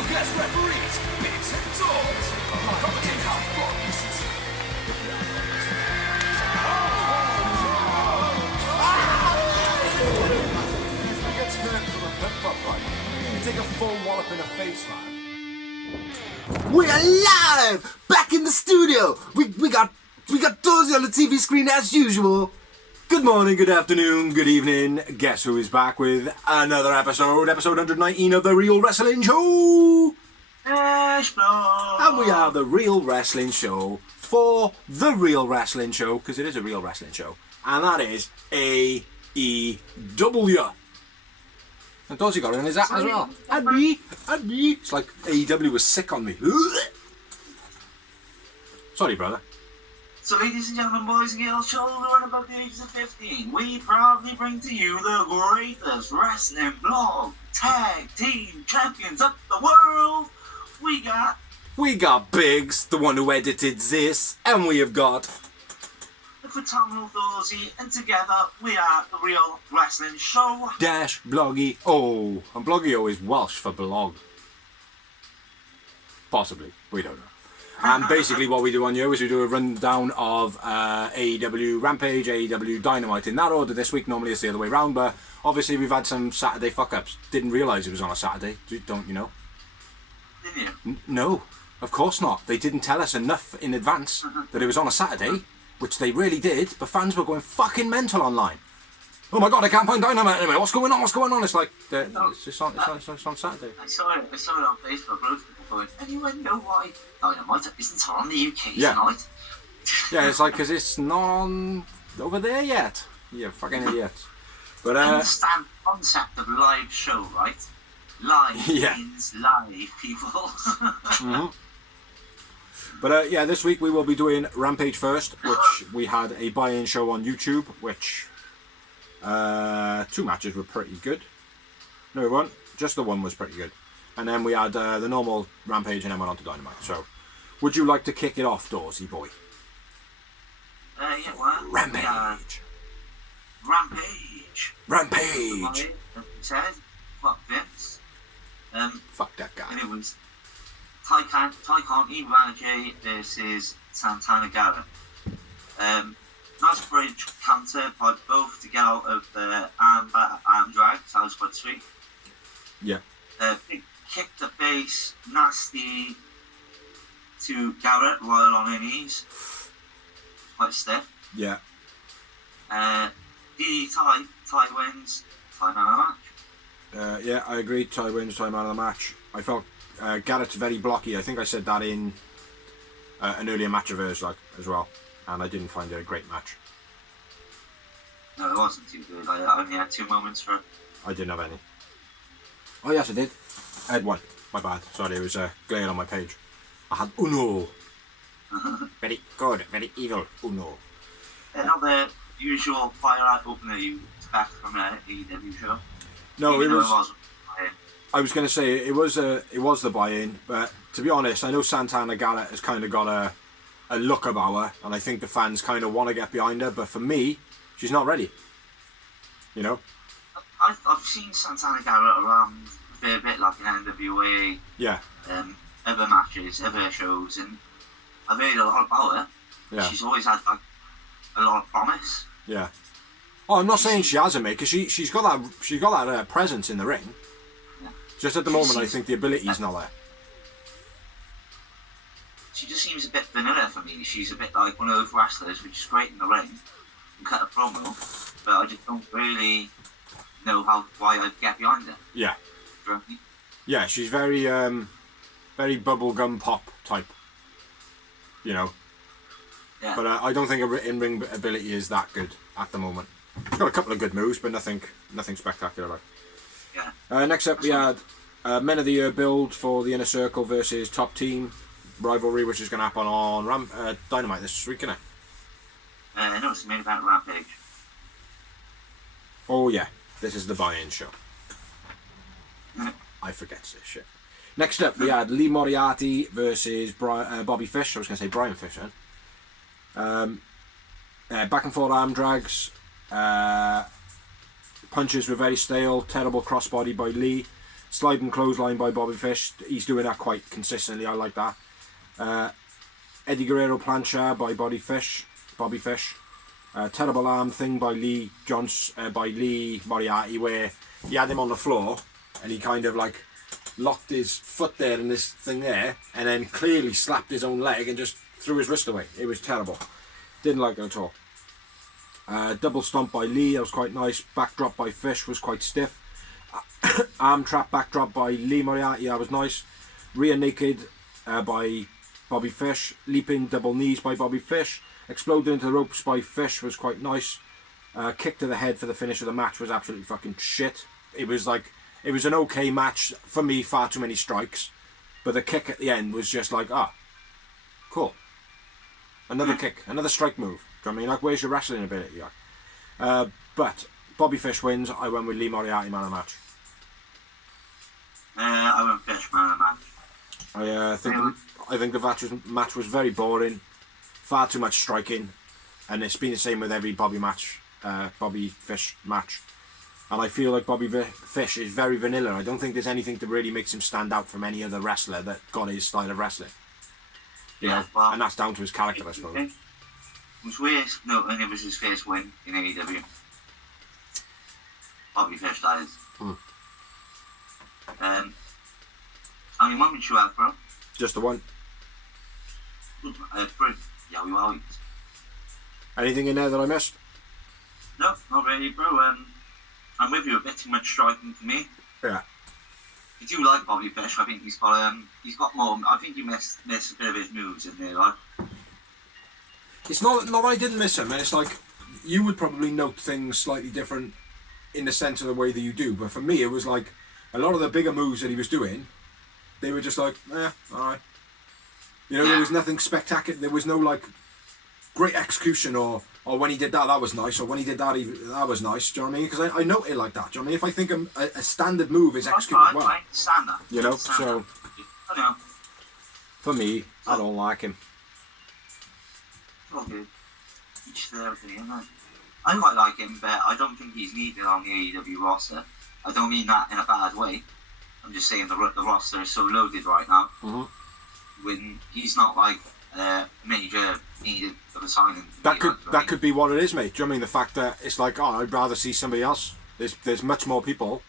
special guest referees, bigs and dogs, commentate how fun. He gets hurt from a flip-flop fight. You take a full wallop in the face, man. We are live! Back in the studio! We got Dozy on the TV screen as usual. Good morning, good afternoon, good evening. Guess who is back with another episode 119 of The Real Wrestling Show? And we are The Real Wrestling Show for The Real Wrestling Show, because it is a real wrestling show. And that is AEW. And Dozy got it in his hat as well. And me. It's like AEW was sick on me. Sorry, brother. So, ladies and gentlemen, boys and girls, children above the ages of 15, we proudly bring to you the greatest wrestling blog tag team champions of the world. We got Biggs, the one who edited this, and we have got the phenomenal Dozy, and together we are the Real Wrestling Show. Dash Bloggy O. And Bloggy O is Welsh for blog. Possibly. We don't know. And basically what we do on here is we do a rundown of AEW Rampage, AEW Dynamite in that order this week. Normally it's the other way round, but obviously we've had some Saturday fuck-ups. Didn't realise it was on a Saturday, don't you know? Did you? No, of course not. They didn't tell us enough in advance that it was on a Saturday, which they really did, but fans were going fucking mental online. Oh my god, I can't find Dynamite anymore. What's going on? It's like, it's just on Saturday. I saw it on Facebook. Loads of people going, anyone know why Dynamite isn't on the UK tonight? Yeah, it's like, because it's not on over there yet. Yeah, fucking idiots. But, I understand the concept of live show, right? Live means live, people. Mm-hmm. But, this week we will be doing Rampage first, which we had a buy-in show on YouTube, which... 2 matches were pretty good. No, it weren't. Just the one was pretty good. And then we had the normal Rampage and then went on to Dynamite. So, would you like to kick it off, Dorsey boy? Yeah, well, Rampage. Rampage. Like he said, fuck Vince. Fuck that guy. And it was Ty Conti, Ranajay versus Santana Garrett. Nice bridge counter by both to get out of the arm drag, so that was quite sweet. Yeah. Big kick to face, nasty to Garrett while on her knees. Quite stiff. Yeah. Ty wins, Ty man of the match. Yeah, I agree. Ty wins, Ty man of the match. I felt Garrett's very blocky. I think I said that in an earlier match of hers, like, as well. And I didn't find it a great match. No, it wasn't too good. I only had 2 moments for it. I didn't have any. Oh yes, I did. I had 1. My bad. Sorry, it was glaring on my page. I had Uno. Very good, very evil Uno. Not the usual fire opener you expect from an AEW show. No, Even it was. Wasn't. I was going to say it was the buy-in, but to be honest, I know Santana Garrett has kind of got a look about her, and I think the fans kind of want to get behind her, but for me, she's not ready. You know? I've seen Santana Garrett around a fair bit, like in NWA, other matches, other shows, and I've heard a lot about her. Yeah. She's always had like a lot of promise. Yeah. Oh, I'm not saying she hasn't, mate, because she's got that presence in the ring. Yeah. Just at the moment, I think the ability's not there. She just seems a bit vanilla for me. She's a bit like one of those wrestlers which is great in the ring and cut a promo, but I just don't really know why I'd get behind her. Yeah. Do you know what I mean? Yeah, she's very bubblegum pop type. You know. Yeah. But I don't think her in-ring ability is that good at the moment. She's got a couple of good moves, but nothing spectacular. Like. Yeah. Next up, we had Men of the Year build for the Inner Circle versus Top Team rivalry, which is going to happen on Dynamite this week, isn't it? No, it's the main event Rampage. Oh yeah, this is the buy-in show. I forget this shit. Next up, we had Lee Moriarty versus Bobby Fish. I was going to say Brian Fish then. Back and forth arm drags. Punches were very stale. Terrible crossbody by Lee. Sliding clothesline by Bobby Fish. He's doing that quite consistently. I like that. Eddie Guerrero plancha by Bobby Fish. Terrible arm thing by Lee Moriarty, where he had him on the floor and he kind of like locked his foot there and this thing there, and then clearly slapped his own leg and just threw his wrist away. It was terrible. Didn't like it at all. Double stomp by Lee, that was quite nice. Backdrop by Fish was quite stiff. Arm trap backdrop by Lee Moriarty, that was nice. Rear naked by Bobby Fish. Leaping double knees by Bobby Fish. Exploded into the ropes by Fish was quite nice. Kick to the head for the finish of the match was absolutely fucking shit. It was an okay match. For me, far too many strikes. But the kick at the end was just like, cool. Another kick, another strike move. Do you know what I mean? Like, where's your wrestling ability? But Bobby Fish wins. I went with Lee Moriarty man of the match. I went Fish man of the match. I think the match was very boring. Far too much striking, and it's been the same with every Bobby Fish match. And I feel like Bobby Fish is very vanilla. I don't think there's anything that really makes him stand out from any other wrestler that got his style of wrestling. You know, well, and that's down to his character, I suppose. It was weird. No, and it was his first win in AEW. Bobby Fish, that is. How many moments you have, bro? Just the one. Three. Yeah, we will. Anything in there that I missed? No, not really, bro. I'm with you. A bit too much striking for me. Yeah. I do like Bobby Fish. I think he's got more. I think he missed a bit of his moves in there, like. It's not I didn't miss him, and it's like you would probably note things slightly different in the sense of the way that you do. But for me, it was like a lot of the bigger moves that he was doing, they were just like, alright. You know, there was nothing spectacular. There was no like great execution or when he did that was nice, or when he did that was nice. Do you know what I mean? Because I note it like that. Do you know what I mean? If I think a standard move is executed well, you know. So for me, I don't like him. Okay. Each their thing, isn't it? I quite like him, but I don't think he's needed on the AEW roster. I don't mean that in a bad way. I'm just saying the roster is so loaded right now. Mm-hmm. When he's not like major needed of a signing. That could be what it is, mate. Do you know what I mean? The fact that it's like, I'd rather see somebody else. There's much more people,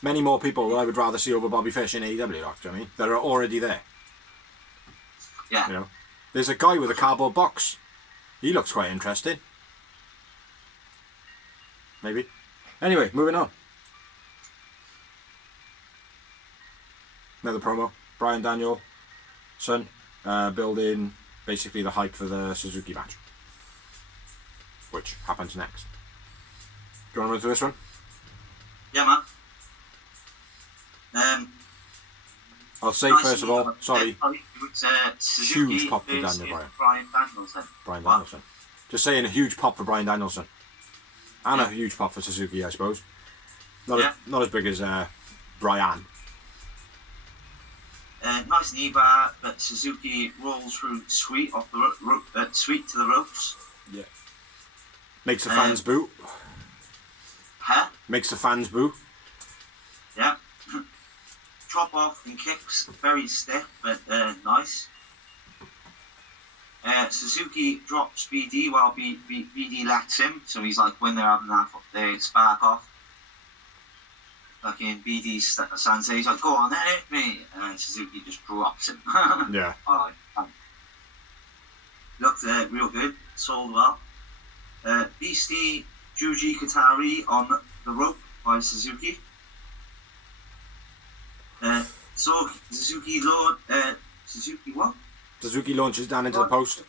many more people that I would rather see over Bobby Fish in AEW. Like, do you know what I mean? That are already there. Yeah. You know, there's a guy with a cardboard box. He looks quite interesting. Maybe. Anyway, moving on. Another promo. Bryan Danielson building basically the hype for the Suzuki match, which happens next. Do you want to run through this one? Yeah, man. I'll say first of all, sorry, huge pop for Bryan Danielson. Bryan Danielson. Just saying, a huge pop for Bryan Danielson. And a huge pop for Suzuki, I suppose. Not as big as Bryan. Nice knee bar, but Suzuki rolls through sweet off the sweet to the ropes. Yeah. Makes the fans boo. Huh? Makes the fans boo. Yeah. Chop off and kicks, very stiff, but nice. Suzuki drops BD while BD lets him, so he's like, when they're having that, they spark off. Fucking BD stands there, he's like, go on then, hit me! And Suzuki just drops him. Yeah. Alright. Looked real good, sold well. Beastie Juji Katari on the rope by Suzuki. So Suzuki launches down into the post.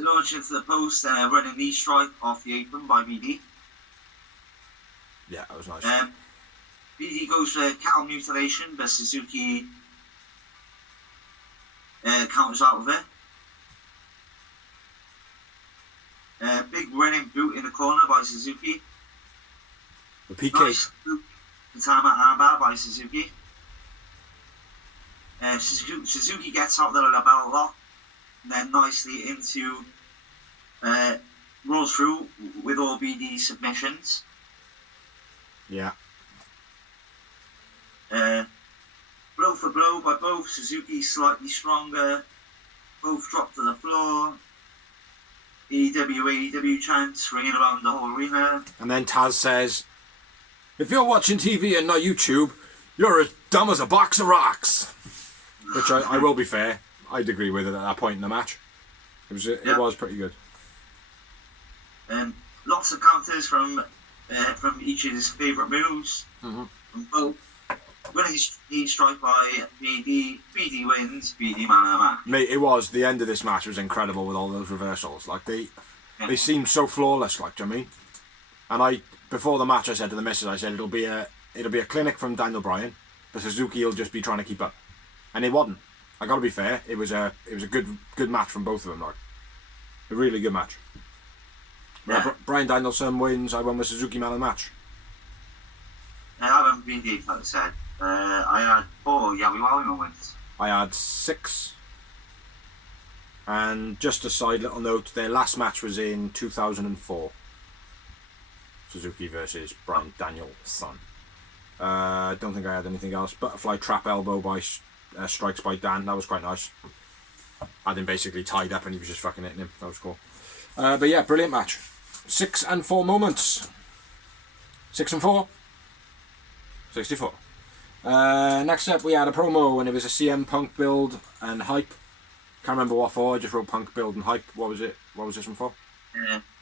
Launches into the post, running knee strike off the apron by BD. Yeah, that was nice. BD goes for cattle mutilation, but Suzuki counters out with it. Big running boot in the corner by Suzuki. The PK. Nice boot Katana armbar by Suzuki. Suzuki gets out there with a bell lock, and then nicely into rolls through with all BD submissions. Yeah. for blow by both. Suzuki slightly stronger. Both drop to the floor. AEW chants ringing around the whole arena. And then Taz says, "If you're watching TV and not YouTube, you're as dumb as a box of rocks." Which I will be fair, I'd agree with it at that point in the match. It was pretty good. Lots of counters from each of his favourite moves. Mm-hmm. From both. Winning each strike by BD wins, BD man of the match. Mate, it was. The end of this match was incredible with all those reversals. Like, they seemed so flawless, like, do you know what I mean? And before the match, I said to the missus, I said, it'll be a clinic from Daniel Bryan, but Suzuki will just be trying to keep up. And it wasn't. I gotta be fair, it was a good match from both of them, like. A really good match. Yeah. Bryan Danielson wins, I won with Suzuki man of the match. I haven't BD, like I said. I had 4 Yowie Wowie moments. I had 6. And just a side little note, their last match was in 2004. Suzuki versus Bryan Danielson. I don't think I had anything else. Butterfly trap elbow by strikes by Dan. That was quite nice. Had him basically tied up and he was just fucking hitting him. That was cool. But yeah, brilliant match. 6 and 4 moments. 6 and 4. 64. Next up we had a promo and it was a CM Punk build and hype. Can't remember what for, I just wrote Punk build and hype. What was it? What was this one for?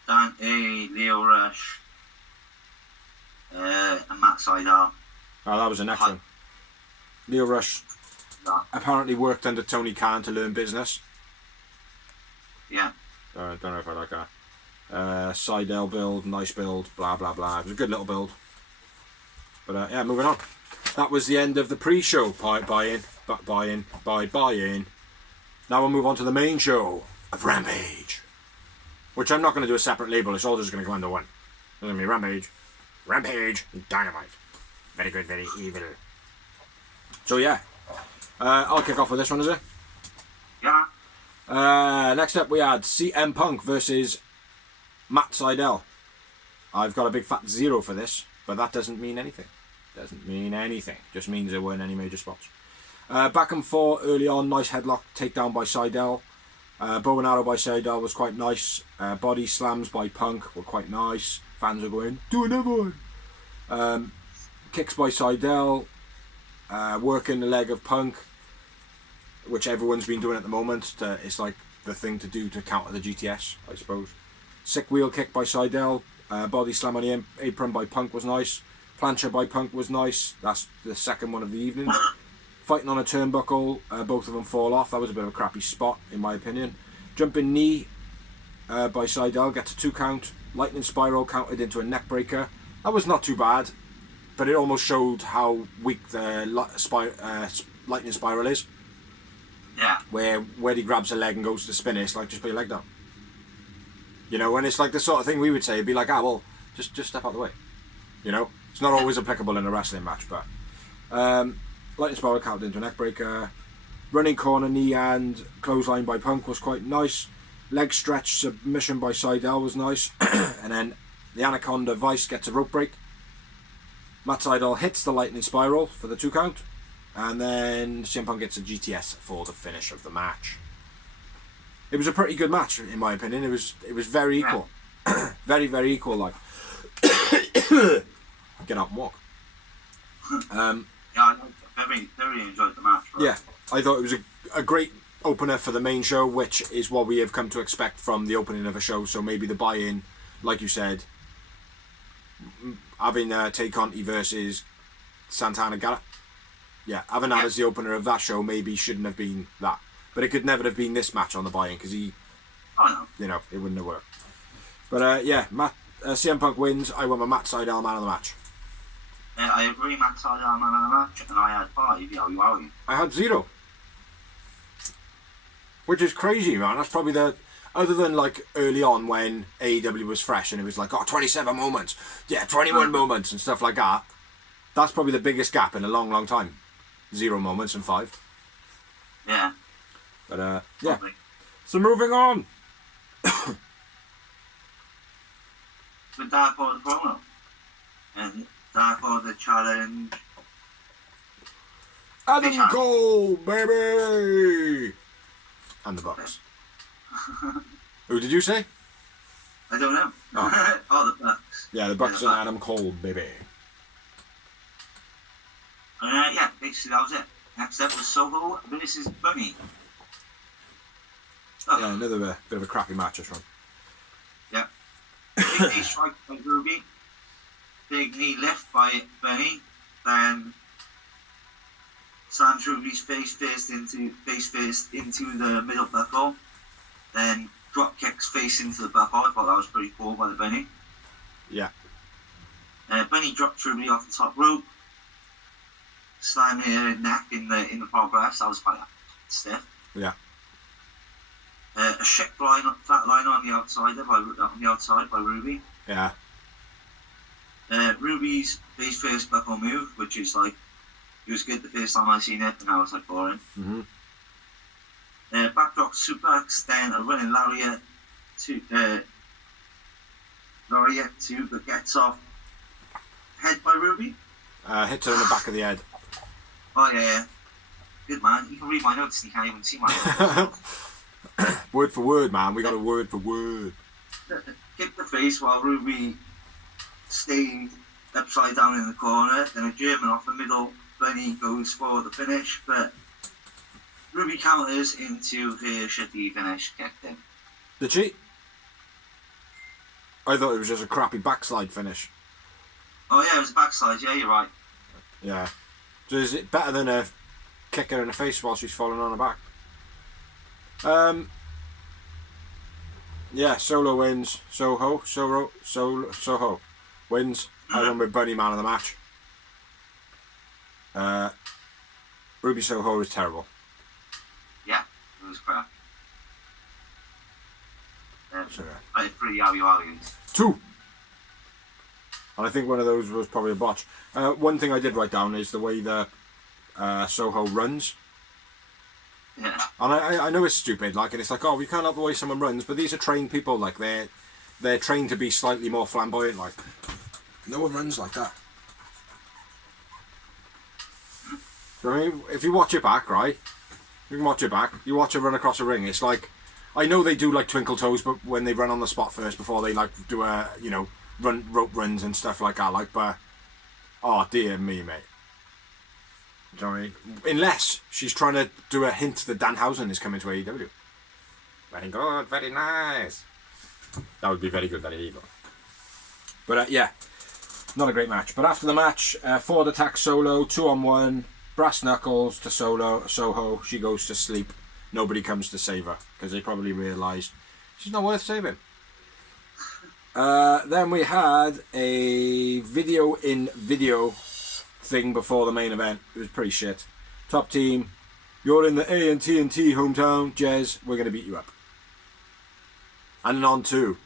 Dante, Leo Rush, and Matt Seidel. Oh, that was the next one. Leo Rush apparently worked under Tony Khan to learn business. Yeah. Don't know if I like that. Seidel build, nice build, blah blah blah. It was a good little build. But yeah, moving on. That was the end of the pre-show. Buy-in. Now we'll move on to the main show of Rampage. Which I'm not going to do a separate label, it's all just going to go under one. It's going to be Rampage, Dynamite. Very good, very evil. So yeah, I'll kick off with this one, is it? Yeah. Next up we had CM Punk versus Matt Seidel. I've got a big fat 0 for this, but that doesn't mean anything. Just means there weren't any major spots. Back and forth early on, nice headlock takedown by Seidel. Bow and arrow by Seidel was quite nice. Body slams by Punk were quite nice. Fans are going, do another one. Kicks by Seidel. Working the leg of Punk, which everyone's been doing at the moment. It's like the thing to do to counter the GTS, I suppose. Sick wheel kick by Seidel. Body slam on the apron by Punk was nice. Plancha by Punk was nice. That's the second one of the evening. Fighting on a turnbuckle, both of them fall off. That was a bit of a crappy spot, in my opinion. Jumping knee by Seidel, gets a 2 count. Lightning spiral counted into a neck breaker. That was not too bad, but it almost showed how weak the lightning spiral is. Yeah. Where he grabs a leg and goes to spin it, it's like, just put your leg down. You know, and it's like the sort of thing we would say, it'd be like, well, just step out the way. You know, it's not always applicable in a wrestling match, but lightning spiral counted into a neck breaker. Running corner knee and clothesline by Punk was quite nice. Leg stretch submission by Seidel was nice. And then the Anaconda Vice gets a rope break. Matt Seidel hits the lightning spiral for the 2 count. And then CM Punk gets a GTS for the finish of the match. It was a pretty good match, in my opinion. It was very equal. Very, very equal, like. Get up and walk. Yeah, I very enjoyed the match. Right? Yeah, I thought it was a great opener for the main show, which is what we have come to expect from the opening of a show. So maybe the buy-in, like you said, having Tay Conti versus Santana Garrett. Yeah, having that as the opener of that show maybe shouldn't have been that. But it could never have been this match on the buy-in because it wouldn't have worked. But yeah, CM Punk wins. I won my Matt Seidel man of the match. I agree, Matt Seidel man of the match, and I had 5 Yowie Wowie. I had 0. Which is crazy, man. That's probably other than like early on when AEW was fresh and it was like, 27 moments, 21 moments and stuff like that. That's probably the biggest gap in a long, long time. 0 moments and 5. Yeah. But yeah. So moving on. With that for the promo. And that for the challenge. Adam chance. Cole, baby! And the Bucks. Who did you say? I don't know. Oh. Oh, the Bucks. Yeah, the Bucks and Adam Cole, baby. Yeah, basically that was it. Next up was Soho versus Bunny. Oh. Yeah, another bit of a crappy match this one. Yeah. Big knee strike by Ruby. Big knee lift by Bunny. Then slams Ruby's face first into the middle buckle. Then drop kicks face into the buckle. I thought that was pretty cool by the Bunny. Yeah. Bunny dropped Ruby off the top rope. Slam her neck in the progress. That was quite stiff. Yeah. A shit flat line on the outside by Ruby. Yeah. Ruby's face first buckle move, which is like, it was good the first time I seen it, and now it's like boring. Mm-hmm. Backdrop suplex, then a running lariat too, but gets off head by Ruby. Hits her in the back of the head. Oh yeah. Good man. You can read my notes and you can't even see my notes. Word for word, man. We got a word for word. Kick the face while Ruby stayed upside down in the corner. Then a German off the middle. Bunny goes for the finish, but Ruby counters into her shitty finish. Kicked him. Did she? I thought it was just a crappy backslide finish. Oh yeah, it was a backslide. Yeah, you're right. Yeah. So is it better than a kick her in the face while she's falling on her back? Yeah, Solo wins. Soho wins. I won with Bunny man of the match. Ruby Soho is terrible. Yeah, it was crap. So, I had 3 yowie 2. And I think one of those was probably a botch. One thing I did write down is the way the Soho runs. Yeah. And I know it's stupid, like, and it's like, oh, we can't help the way someone runs, but these are trained people, like, they're trained to be slightly more flamboyant, like, no one runs like that. I mean, if you watch it back, right, you can watch it back, you watch her run across a ring, it's like, I know they do, like, twinkle toes, but when they run on the spot first before they, like, do a, you know, rope runs and stuff like that, like, but, oh, dear me, mate. Do you know what I mean? Unless she's trying to do a hint that Danhausen is coming to AEW. Very good, very nice. That would be very good, very evil. But yeah, not a great match. But after the match, Ford attacks Solo, 2-on-1, brass knuckles to Soho. She goes to sleep. Nobody comes to save her because they probably realised she's not worth saving. Then we had a video thing before the main event. It was pretty shit. Top team, you're in the A&T hometown. Jez, we're going to beat you up. And an on 2.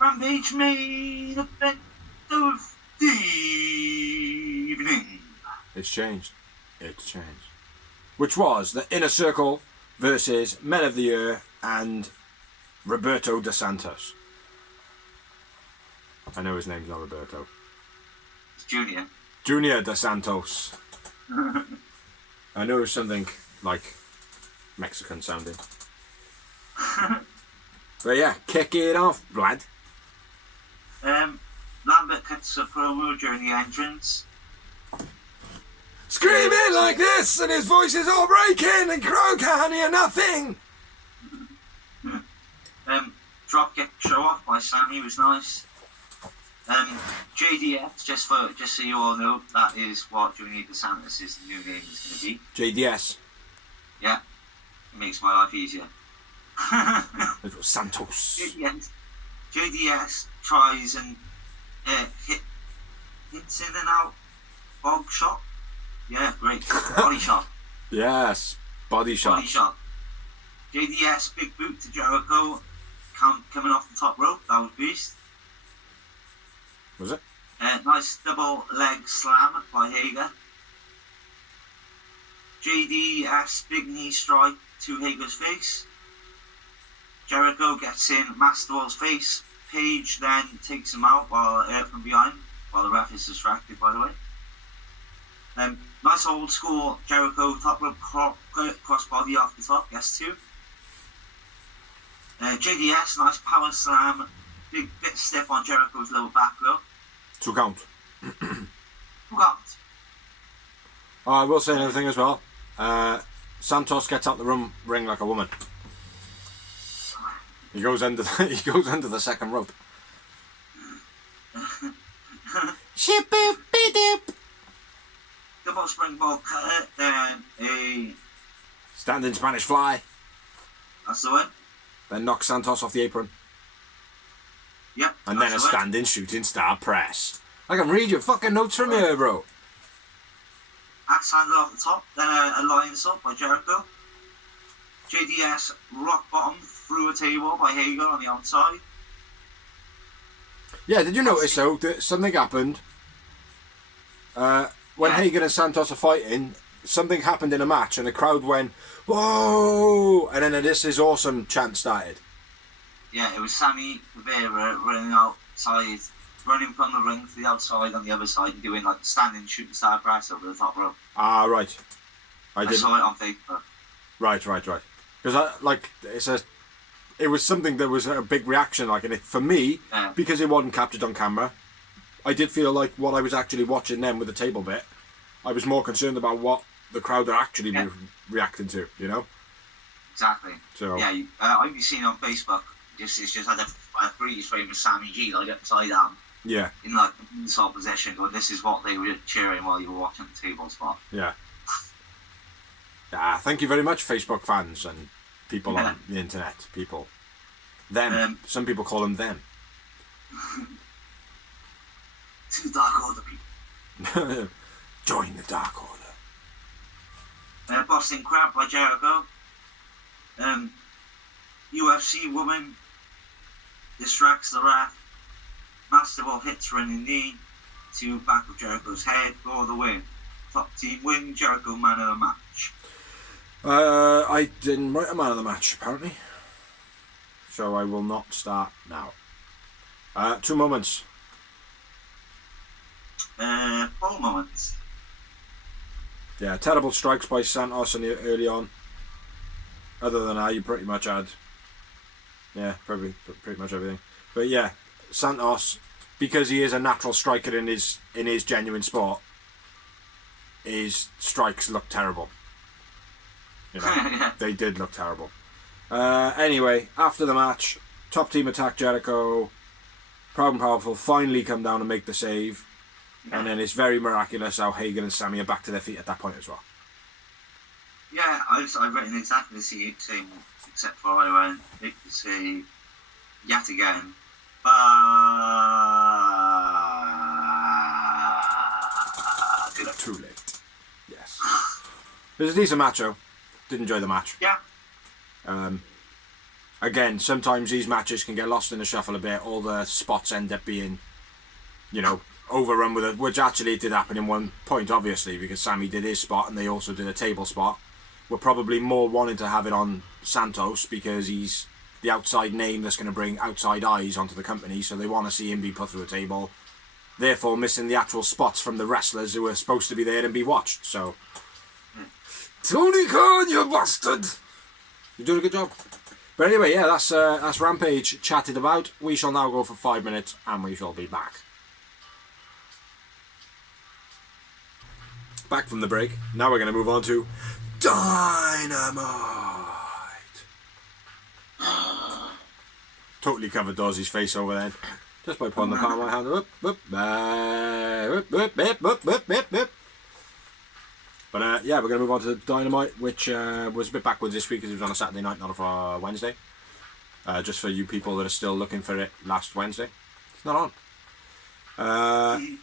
Rampage main event of the evening. It's changed. Which was the Inner Circle versus Men of the Year and Roberto dos Santos. I know his name's not Roberto. It's Junior. Junior dos Santos. I know it's something like Mexican sounding. But yeah, kick it off, lad. Lambert cuts a promo during the entrance. Screaming like this, and his voice is all breaking, and Crow can't hear nothing. Drop kick show off by Sammy was nice. JDS, just so you all know, that is what Junior DeSantis' new name is going to be. JDS. Yeah, it makes my life easier. It was Santos. JDS tries and hits in and out. Bog shot. Yeah, great. Body shot. Yes, body shot. Body shot. JDS big boot to Jericho. Coming off the top rope. That was beast. Was it? Nice double leg slam by Hager. JDS big knee strike to Hager's face. Jericho gets in Masterwall's face. Page then takes him out from behind while the ref is distracted, by the way. Nice old school Jericho top rope crossbody off the top, yes too. JDS, nice power slam, big bit stiff on Jericho's lower back row. 2 count. Who got? I will say another thing as well. Santos gets out the ring like a woman. He goes under the second rope. Ship boop beep doop. Double springboard cutter, then a Standing Spanish fly. that's the one. Then knocks Santos off the apron. Yep. And then a standing shooting star press. I can read your fucking notes from here, bro. Axe handle off the top, then a lion's up by Jericho. JDS rock bottom through a table by Hager on the outside. Yeah, did you notice though that something happened when Hager and Santos are fighting? Something happened in a match and the crowd went, whoa! And then "This is awesome" chant started. Yeah, it was Sammy Guevara running outside, running from the ring to the outside on the other side and doing like a standing shooting star press over the top rope. Ah, right. I saw it on Facebook. Right. Because it was something that was a big reaction, like, and for me, because it wasn't captured on camera, I did feel like what I was actually watching then with the table bit, I was more concerned about what the crowd are actually reacting to, you know? Exactly. So yeah, I've been seeing on Facebook. It's just had a freeze frame of Sammy G like upside down. Yeah. In like insult position, going, this is what they were cheering while you were watching the table spot. Yeah. Thank you very much, Facebook fans and people on the internet. People. Them. Some people call them them. To the Dark Order people. Join the Dark Order. Boston Crab by Jericho. UFC woman distracts the ref. Masterful hits running knee to back of Jericho's head for the win. Top team win, Jericho man of the match. I didn't write a man of the match, apparently. So I will not start now. 2 moments. 4 moments. Yeah, terrible strikes by Santos early on. Other than that, you pretty much had... Yeah, pretty much everything. But yeah, Santos, because he is a natural striker in his genuine sport, his strikes look terrible. You know, they did look terrible. Anyway, after the match, top team attack Jericho. Proud and Powerful finally come down and make the save. And then it's very miraculous how Hagen and Sammy are back to their feet at that point as well. Yeah, I've written exactly the same, except for I went, make the save yet again. Too late. Yes. It was a decent match though. Did enjoy the match. Yeah. Again, sometimes these matches can get lost in the shuffle a bit. All the spots end up being, you know, overrun with it, which actually did happen in one point, obviously, because Sammy did his spot and they also did a table spot. We're probably more wanting to have it on Santos because he's the outside name that's going to bring outside eyes onto the company, so they want to see him be put through a table, therefore missing the actual spots from the wrestlers who are supposed to be there and be watched. So Tony Khan, you bastard! You're doing a good job. But anyway, yeah, that's Rampage chatted about. We shall now go for 5 minutes and we shall be back. Back from the break. Now we're going to move on to Dynamite. Totally covered Dozzy's face over then. Just by putting the palm of my hand up. But yeah, we're going to move on to Dynamite, which was a bit backwards this week because it was on a Saturday night, not a Wednesday. Just for you people that are still looking for it last Wednesday. It's not on.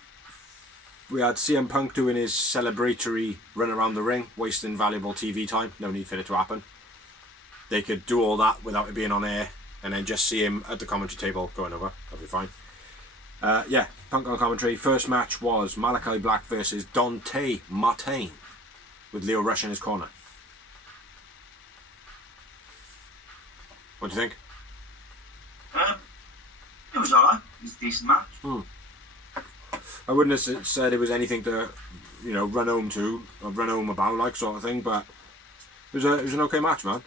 We had CM Punk doing his celebratory run around the ring, wasting valuable TV time. No need for it to happen. They could do all that without it being on air, and then just see him at the commentary table going over. That'll be fine. Yeah, Punk on commentary. First match was Malachi Black versus Dante Martin, with Leo Rush in his corner. What do you think? It was alright. It was a decent match. I wouldn't have said it was anything to you know, run home to, or run home about, like, sort of thing, but it was an okay match, man.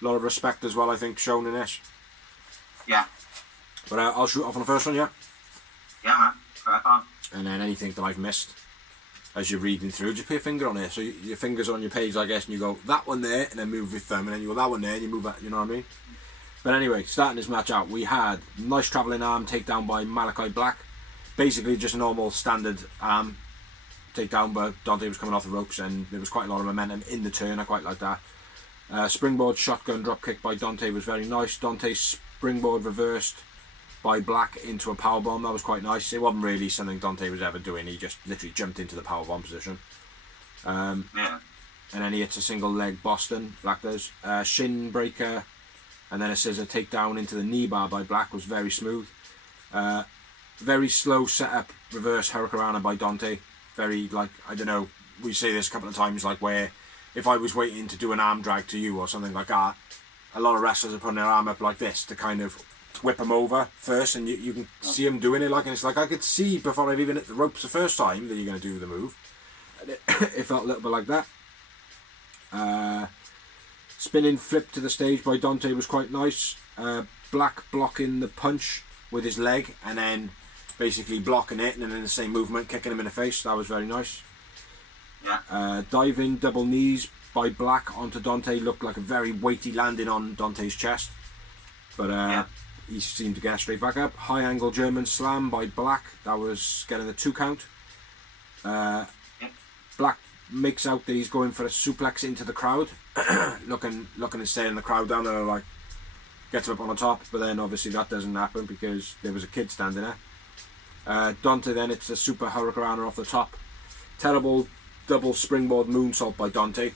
A lot of respect as well, I think, shown in this. Yeah. But I'll shoot off on the first one, yeah? Yeah, man. Crack on. And then anything that I've missed as you're reading through, just put your finger on it. So your finger's on your page, I guess, and you go, that one there, and then move your thumb, and then you go, that one there, and you move that, you know what I mean? But anyway, starting this match out, we had nice travelling arm takedown by Malachi Black. Basically just a normal standard arm takedown, but Dante was coming off the ropes, and there was quite a lot of momentum in the turn. I quite like that. Springboard shotgun dropkick by Dante was very nice. Dante springboard reversed by Black into a powerbomb. That was quite nice. It wasn't really something Dante was ever doing. He just literally jumped into the powerbomb position. Yeah. And then he hits a single leg Boston, Black does. Shin breaker, and then a scissor takedown into the knee bar by Black was very smooth. Very slow setup reverse hurricanrana by Dante. Very, like, I don't know, we say this a couple of times, like, where if I was waiting to do an arm drag to you or something like that, a lot of wrestlers are putting their arm up like this to kind of whip them over first, and you can see them doing it, like, and it's like I could see before I've even hit the ropes the first time that you're going to do the move. And it felt a little bit like that. Spinning flip to the stage by Dante was quite nice. Black blocking the punch with his leg and then basically blocking it, and then in the same movement kicking him in the face. That was very nice. Yeah. Diving double knees by Black onto Dante looked like a very weighty landing on Dante's chest, but he seemed to get straight back up. High angle German slam by Black. That was getting the 2 count. Black makes out that he's going for a suplex into the crowd, looking and staring the crowd down there, like, gets him up on the top, but then obviously that doesn't happen because there was a kid standing there. Dante then, it's a super hurricanrana off the top. Terrible double springboard moonsault by Dante,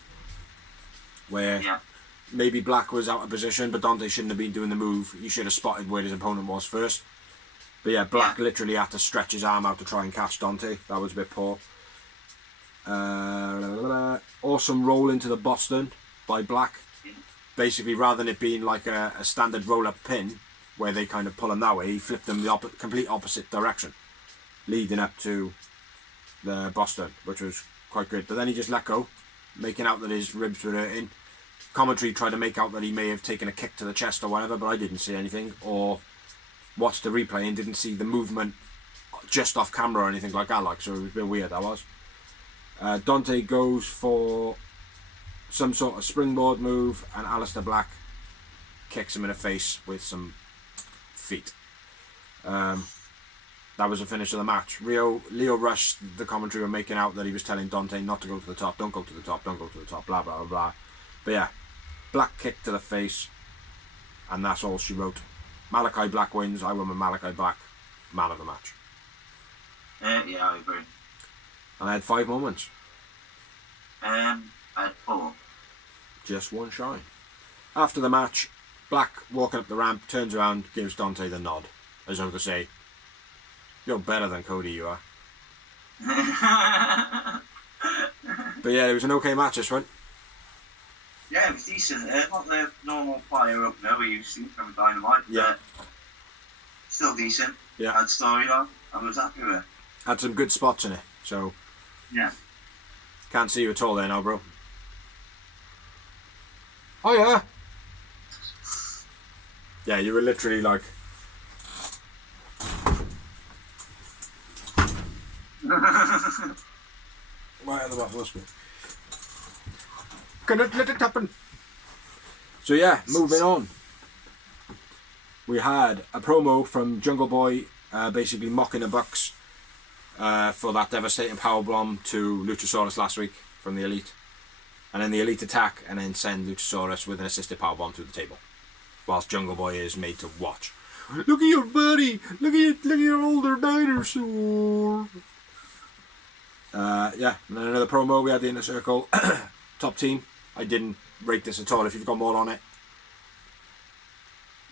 where maybe Black was out of position, but Dante shouldn't have been doing the move. He should have spotted where his opponent was first. But yeah, Black literally had to stretch his arm out to try and catch Dante. That was a bit poor. Awesome roll into the Boston by Black. Basically, rather than it being like a standard roll-up pin where they kind of pull him that way, he flipped them the complete opposite direction, leading up to the Boston, which was quite good. But then he just let go, making out that his ribs were hurting. Commentary tried to make out that he may have taken a kick to the chest or whatever, but I didn't see anything, or watched the replay and didn't see the movement just off camera or anything like that, like, so it was a bit weird, that was. Dante goes for some sort of springboard move, and Aleister Black kicks him in the face with some feet. That was the finish of the match. Leo Rush, the commentary were making out that he was telling Dante not to go to the top, don't go to the top, don't go to the top, blah, blah, blah, blah. But yeah, Black kick to the face, and that's all she wrote. Malachi Black wins. I went with Malachi Black, man of the match. Yeah, I agree. And I had 5 moments. I had 4. Just one shy. After the match, Black walking up the ramp, turns around, gives Dante the nod, as though to say, "You're better than Cody, you are." But yeah, it was an okay match, this one. Yeah, it was decent. Not the normal fire opener we used to see from Dynamite, but still decent. Yeah. Had storyline. I was happy with it. Had some good spots in it, so Yeah. can't see you at all there now, bro. Oh yeah. Yeah, you were literally like. Right at the bottom, this one. Cannot let it happen. So yeah, moving on. We had a promo from Jungle Boy, basically mocking the Bucks for that devastating powerbomb to Luchasaurus last week from the Elite, and then the Elite attack and then send Luchasaurus with an assisted powerbomb through the table, whilst Jungle Boy is made to watch. Look at your buddy. Look at your older dinosaur. Yeah, and then another promo. We had the Inner Circle top team. I didn't rate this at all. If you've got more on it,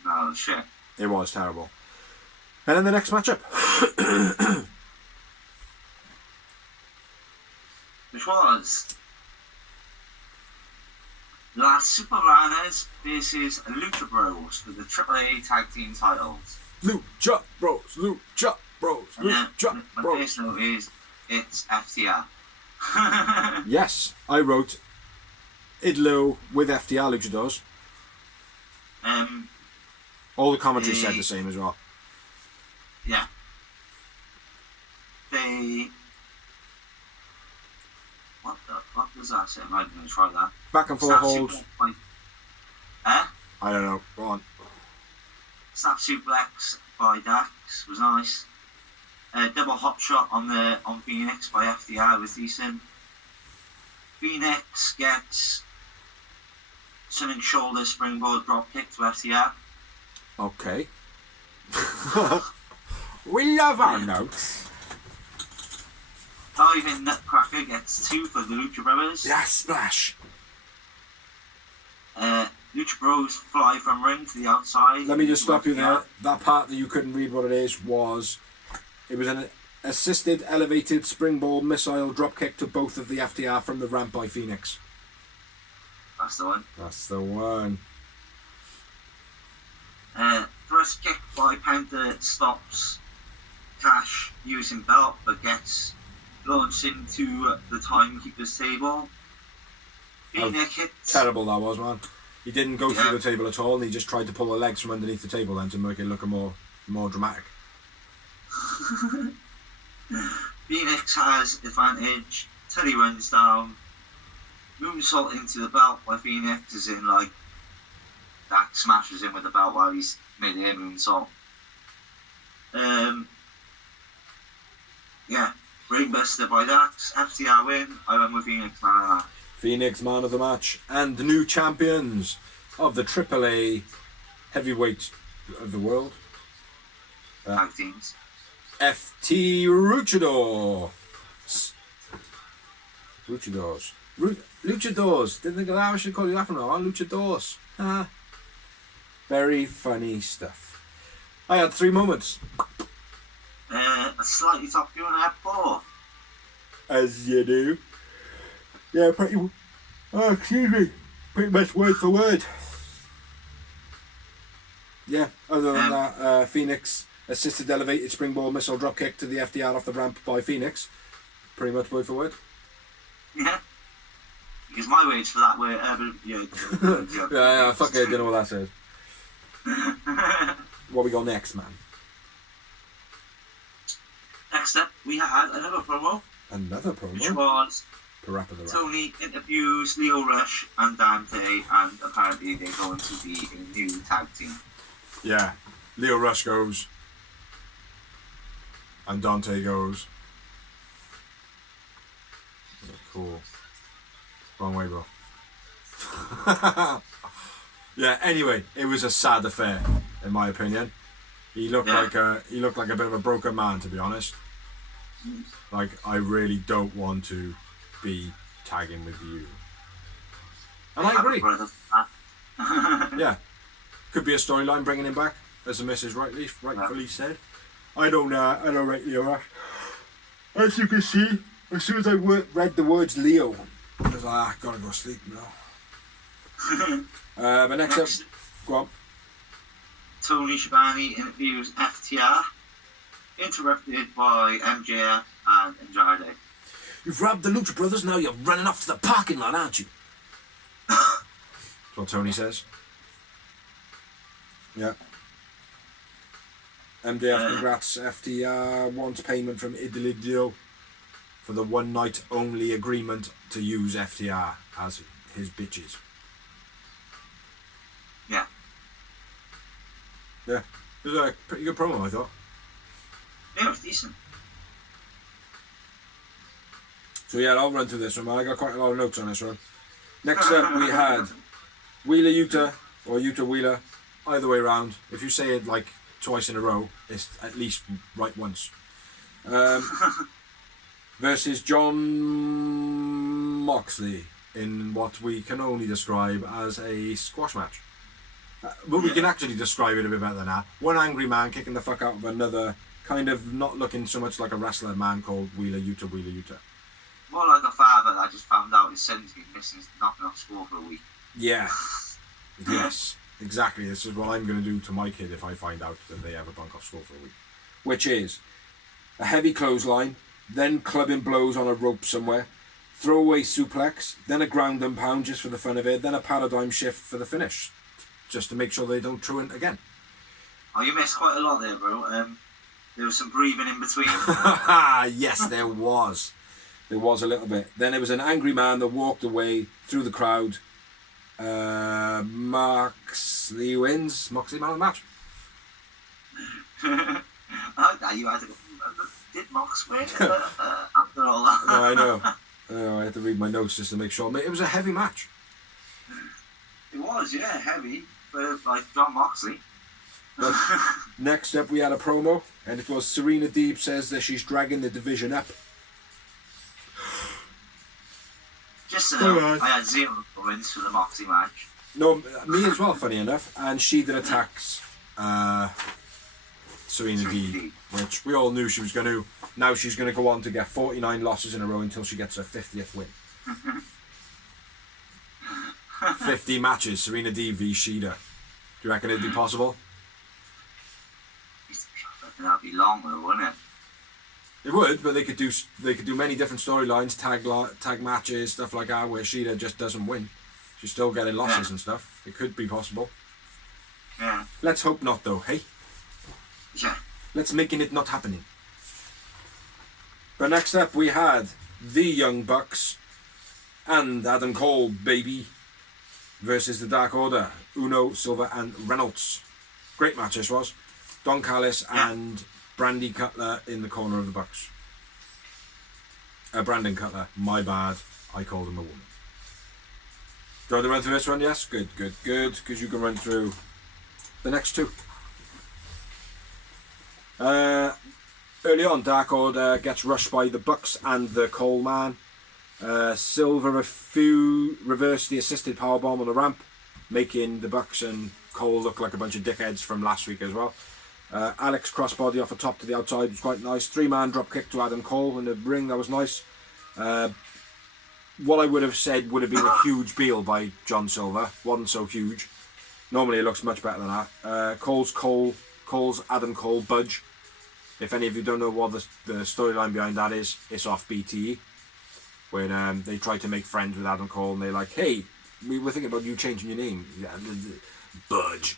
No, shit. it was terrible. And then the next matchup. Which was Las Super Runners versus Lucha Bros for the AAA Tag Team titles. Lucha Bros, Lucha Bros, And then Lucha my Bros. first note is it's FTR. Yes, I wrote Idlo with FTR luchadors. All the commentary said the same as well. Yeah. What the fuck does that say? I'm not going to try that. Back and forth hold. Eh? I don't know. Go on. Snap suplex by Dax was nice. Double hop shot on Phoenix by FDR was decent. Phoenix gets sunning shoulder springboard drop kick to FDR. Okay. We love our notes. Diving Nutcracker gets 2 for the Lucha Brothers. Yeah, splash. Lucha Bros fly from ring to the outside. Let me just stop you there. That part that you couldn't read what it is was... It was an assisted elevated springboard missile dropkick to both of the FTR from the ramp by Phoenix. That's the one. That's the one. Thrust kick by Penta stops Cash using belt, but gets launched into the timekeeper's table. Phoenix hits. Terrible that was, man. He didn't go through the table at all, and he just tried to pull the legs from underneath the table then to make it look more dramatic. Phoenix has advantage. Teddy runs down. Moonsault into the belt by Phoenix, as in like that smashes him with the belt while he's mid-air moonsault. Yeah, Brainbuster by Dax. FTR win. I went with Phoenix man of the match. Phoenix man of the match and the new champions of the AAA heavyweight of the world. Tag teams. FT Luchador. Luchadors. Luchadors. Didn't think of that. I should call you that from now on. Luchadors. Very funny stuff. I had 3 moments. A slightly top view and I had 4. As you do. Yeah, pretty much word for word. Yeah, other than that, Phoenix assisted elevated springboard missile dropkick to the FDR off the ramp by Phoenix. Pretty much word for word. Yeah. Because my words for that were yeah, fuck it, I don't know what that says. What we got next, man? Next up, we had another promo. Another promo? Which was Tony interviews Leo Rush and Dante, and apparently they're going to be a new tag team. Yeah. Leo Rush goes. And Dante goes. Cool. Wrong way, bro. Yeah, anyway, it was a sad affair, in my opinion. He looked like a bit of a broken man, to be honest. Like, I really don't want to be tagging with you. And I agree. Yeah. Could be a storyline bringing him back, as the missus rightfully said. I don't rate Leo Rush. As you can see, as soon as I read the words Leo, I was like, gotta go sleep now. But next up, go on. Tony Schiavone interviews FTR, interrupted by MJF and Andrade. You've robbed the Lucha Brothers, now you're running off to the parking lot, aren't you? That's what Tony says. Yeah. MJF congrats FTR, wants payment from Idilidio for the one night only agreement to use FTR as his bitches. Yeah. Yeah. It was a pretty good promo, I thought. Yeah, it was decent. So yeah, I'll run through this one. I got quite a lot of notes on this one. Next up we had Wheeler Yuta or Yuta Wheeler, either way round. If you say it like twice in a row, it's at least right once. Versus John Moxley in what we can only describe as a squash match. But we can actually describe it a bit better than that. One angry man kicking the fuck out of another, kind of not looking so much like a wrestler man called Wheeler Yuta. More like a father that just found out his son's been missing, knocking off school for a week. Yeah. Yes. Exactly. This is what I'm going to do to my kid if I find out that they have a bunk off school for a week. Which is a heavy clothesline, then clubbing blows on a rope somewhere, throwaway suplex, then a ground and pound just for the fun of it, then a paradigm shift for the finish, just to make sure they don't truant again. Oh, you missed quite a lot there, bro. There was some breathing in between. Yes, there was. There was a little bit. Then there was an angry man that walked away through the crowd. Moxley wins. Moxley man of the match. You had to go, did Mox win after all that? No, I know. I had to read my notes just to make sure. It was a heavy match. It was, yeah, heavy. For, like, John Moxley. But next up, we had a promo, and it was Serena Deeb says that she's dragging the division up. Just I had 0 points for the Moxley match. No, me as well, funny enough. And she did attacks Serena Deeb, which we all knew she was going to. Now she's going to go on to get 49 losses in a row until she gets her 50th win. 50 matches, Serena Deeb v Shida. Do you reckon it'd be possible? That'd be long though, wouldn't it? It would, but they could do many different storylines, tag matches, stuff like that, where Shida just doesn't win. She's still getting losses and stuff. It could be possible. Yeah. Let's hope not, though. Hey. Yeah. Let's making it not happening. But next up, we had the Young Bucks and Adam Cole, baby, versus the Dark Order, Uno, Silva, and Reynolds. Great match this was. Don Callis and Brandy Cutler in the corner of the Bucks. Brandon Cutler, my bad. I called him a woman. Do you want to run through this one? Yes? Good. Because you can run through the next two. Early on, Dark Order gets rushed by the Bucks and the Cole man. Silva reversed the assisted powerbomb on the ramp, making the Bucks and Cole look like a bunch of dickheads from last week as well. Alex crossbody off the top to the outside was quite nice. 3-man drop kick to Adam Cole in the ring, that was nice. What I would have said would have been a huge deal by John Silver. Wasn't so huge. Normally it looks much better than that. Cole's Adam Cole budge. If any of you don't know what the storyline behind that is, it's off BTE. When they tried to make friends with Adam Cole and they're like, hey, we were thinking about you changing your name. Yeah, budge.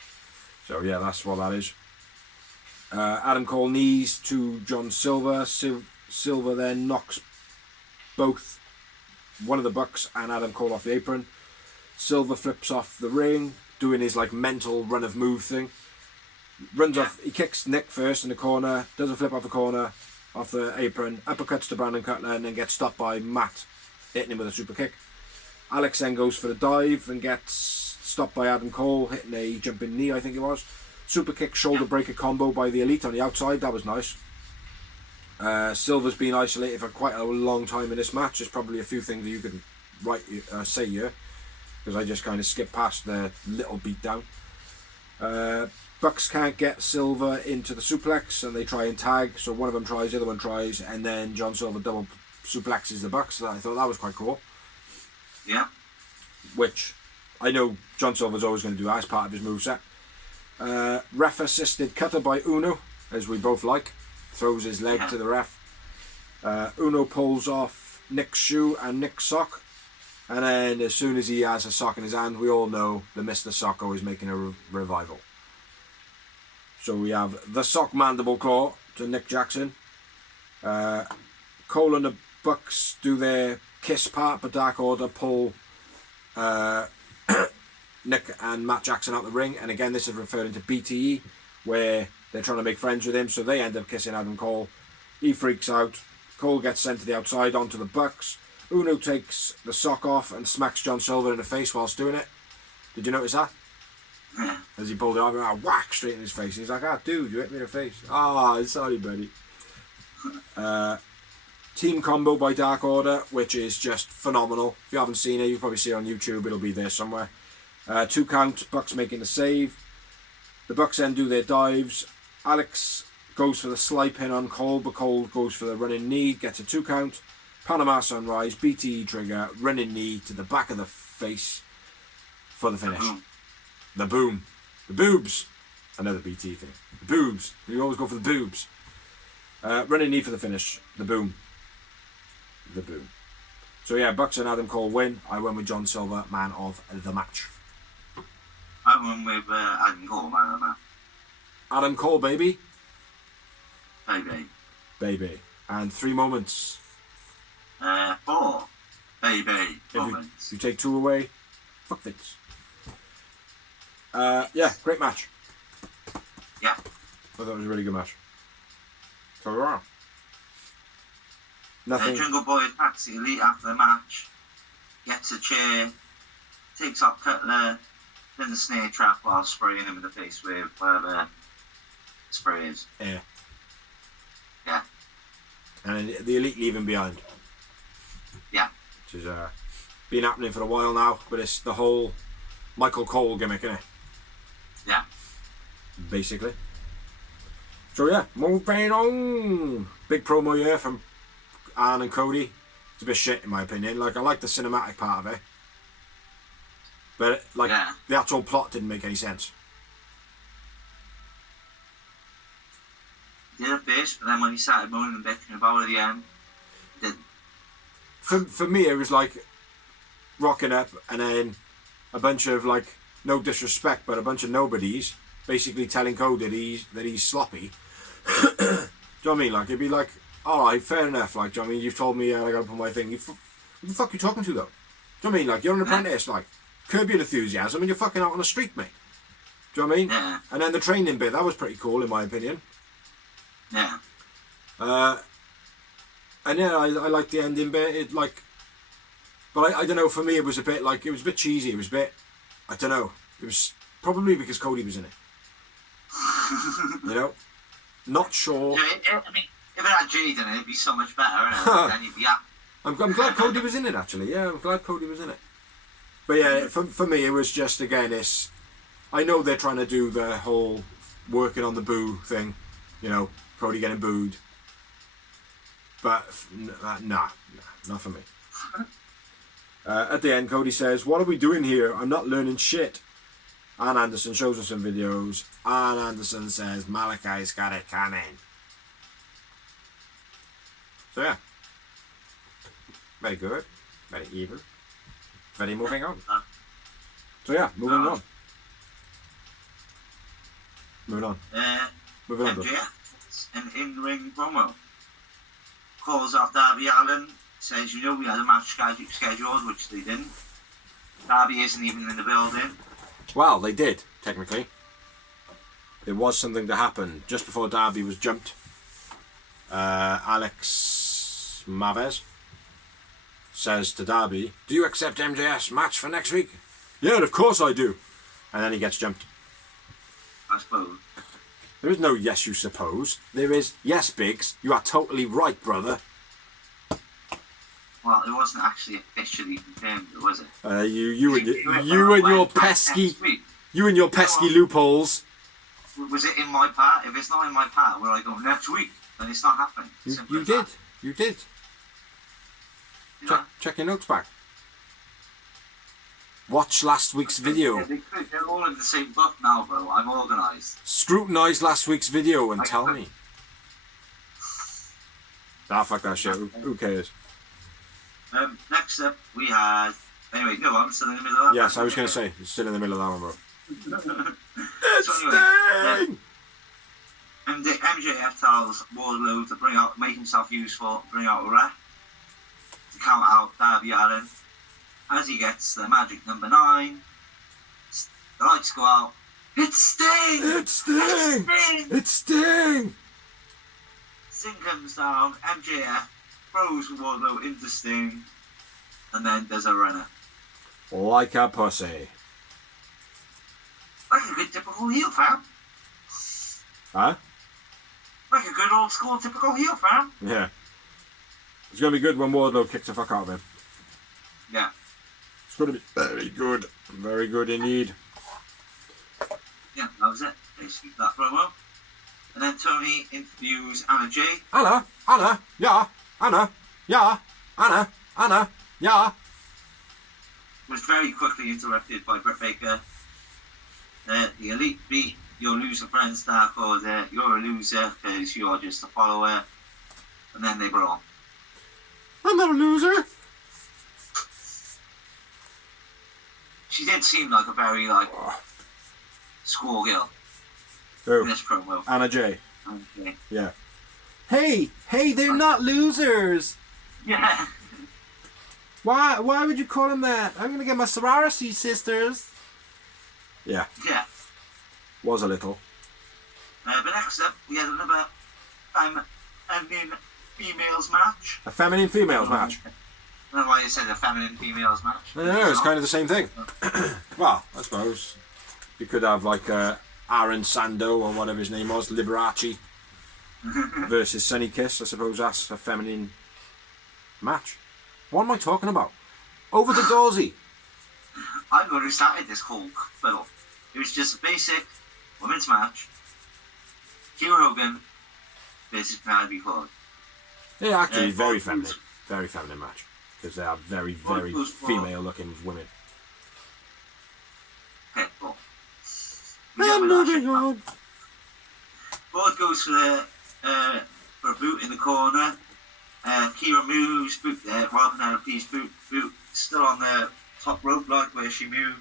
So yeah, that's what that is. Adam Cole knees to John Silver. Silver then knocks both one of the Bucks and Adam Cole off the apron. Silver flips off the ring, doing his like mental run of move thing. Runs off, he kicks Nick first in the corner, does a flip off the corner, off the apron, uppercuts to Brandon Cutler, and then gets stopped by Matt, hitting him with a super kick. Alex then goes for the dive and gets stopped by Adam Cole, hitting a jumping knee, I think it was. Super kick, shoulder breaker combo by the Elite on the outside, that was nice. Silver's been isolated for quite a long time in this match. There's probably a few things that you could say here, because I just kind of skipped past the little beatdown. Bucks can't get Silver into the suplex and they try and tag, so one of them tries, the other one tries, and then John Silver double suplexes the Bucks. So I thought that was quite cool. Yeah. Which I know John Silver's always going to do as part of his moveset. Ref assisted cutter by Uno, as we both like. Throws his leg to the ref. Uno pulls off Nick's shoe and Nick's sock. And then as soon as he has a sock in his hand, we all know the Mr. Socko is making a revival. So we have the sock mandible claw to Nick Jackson. Cole and the Bucks do their kiss part, but Dark Order pull Nick and Matt Jackson out the ring. And again, this is referring to BTE, where they're trying to make friends with him, so they end up kissing Adam Cole. He freaks out. Cole gets sent to the outside onto the Bucks. Uno takes the sock off and smacks John Silver in the face whilst doing it. Did you notice that? As he pulled it off, whack, straight in his face. He's like, dude, you hit me in the face. Sorry, buddy. Team combo by Dark Order, which is just phenomenal. If you haven't seen it, you'll probably see it on YouTube. It'll be there somewhere. 2 count, Bucks making the save. The Bucks then do their dives. Alex goes for the slide pin on Cole, but Cole goes for the running knee, gets a 2 count. Panama Sunrise, BTE trigger, running knee to the back of the face for the finish. The boom. The boobs. Another BT thing. The boobs. You always go for the boobs. Running knee for the finish. The boom. The boom. So yeah, Bucks and Adam Cole win. I went with John Silver, man of the match. I went with Adam Cole, man of the match. Adam Cole, baby. Baby. Baby. And 3 moments. 4. Baby. Moments. If you take 2 away, fuck things. Yeah, great match. Yeah. I thought it was a really good match. So we're on. Nothing. Jungle Boy attacks the Elite after the match, gets a chair, takes up Cutler, then the snare trap while spraying him in the face with whatever spray is. Yeah. Yeah. And the Elite leave him behind. Yeah. Which has been happening for a while now, but it's the whole Michael Cole gimmick, isn't it? Yeah. Basically. So yeah, moving on. Big promo here from Arn and Cody. It's a bit shit in my opinion. Like, I like the cinematic part of it, but like the actual plot didn't make any sense. He did at first, but then when he started moaning and bitching about it at the end, he didn't. For me, it was like rocking up and then a bunch of, like, no disrespect, but a bunch of nobodies basically telling Cody that he's sloppy. Do you know what I mean? Like, it'd be like, alright, fair enough. Like, do you know what I mean? You've told me I gotta put my thing. Who the fuck are you talking to, though? Do you know what I mean? Like, you're an apprentice, like, curb your enthusiasm and you're fucking out on the street, mate. Do you know what I mean? Yeah. And then the training bit, that was pretty cool, in my opinion. Yeah. And yeah, I like the ending bit. It, like, but I don't know, for me it was a bit like, it was a bit cheesy. It was a bit, I don't know. It was probably because Cody was in it. You know? Not sure. Yeah, I mean, if it had Jade in it, it'd be so much better, and then you'd be happy. I'm glad Cody was in it, actually. Yeah, I'm glad Cody was in it. But yeah, for me, it was just, again, it's... I know they're trying to do the whole working on the boo thing. You know, Cody getting booed. But, nah, not for me. At the end, Cody says, "What are we doing here? I'm not learning shit." Arn Anderson shows us some videos. Arn Anderson says, "Malachi's got it coming." So yeah. Very good. Very evil. Very moving on. So yeah, moving on. Moving on. Moving on. MJF, an in-ring promo. Calls out Darby Allin, says, we had a match scheduled, which they didn't. Darby isn't even in the building. Well, they did, technically. There was something to happen just before Darby was jumped. Alex Maves says to Darby, "Do you accept MJF's match for next week?" "Yeah, of course I do." And then he gets jumped. I suppose. There is no "yes, you suppose." There is "yes, Biggs, you are totally right, brother." Well, it wasn't actually officially confirmed, was it? You and your pesky loopholes. Was it in my part? If it's not in my part, where I go next week, then it's not happening. You did. You did. Check your notes back. Watch last week's video. Yeah, they're all in the same book now, bro. I'm organised. Scrutinise last week's video and tell me. Fuck that shit. Who cares? Next up, we had... Anyway, no, I'm still in the middle of that. Yes, I was going to say, it's still in the middle of that one, bro. MJF tells Wardlow to make himself useful, bring out a ref to count out Darby Allin. As he gets the magic number 9, the lights go out. It's Sting! It's Sting! It's Sting! Sting comes down, MJF throws Wardlow into Sting, and then there's a runner. Like a pussy. Like a good typical heel, fam. Huh? Like a good old school typical heel, fam. Yeah. It's going to be good when Wardlow kicks the fuck out of him. Yeah. It's going to be very good. Very good indeed. Yeah, that was it. Basically, that promo. And then Tony interviews Anna Jay. Anna, yeah, Anna, yeah. Was very quickly interrupted by Britt Baker. The Elite beat your loser friend Stark, or you're a loser because you're just a follower. And then they brawl. I'm not a loser. did seem like a very, like, schoolgirl in Who? this promo. Anna J. Okay. Yeah. Hey, they're not losers. Yeah. Why would you call them that? I'm gonna get my sorority sisters. Yeah, Yeah. was a little. But next up, we had another feminine females match. A feminine females match. I don't know why you said a feminine females match. No, it's kind of the same thing. Well, I suppose you could have like Aaron Sando or whatever his name was, Liberace versus Sunny Kiss. I suppose that's a feminine match. What am I talking about? Over the Dorsey. I'm the one who started this whole fiddle. It was just a basic women's match. Kira Hogan versus Penelope Ford. Yeah, actually, very Ford feminine. goes- Very feminine match. Because they are very, Ford very goes for- female-looking women. Pitbull. And moving on. Ford goes for a boot in the corner. Kira moves, boot there, while Penelope's boot still on the top rope, like where she moved.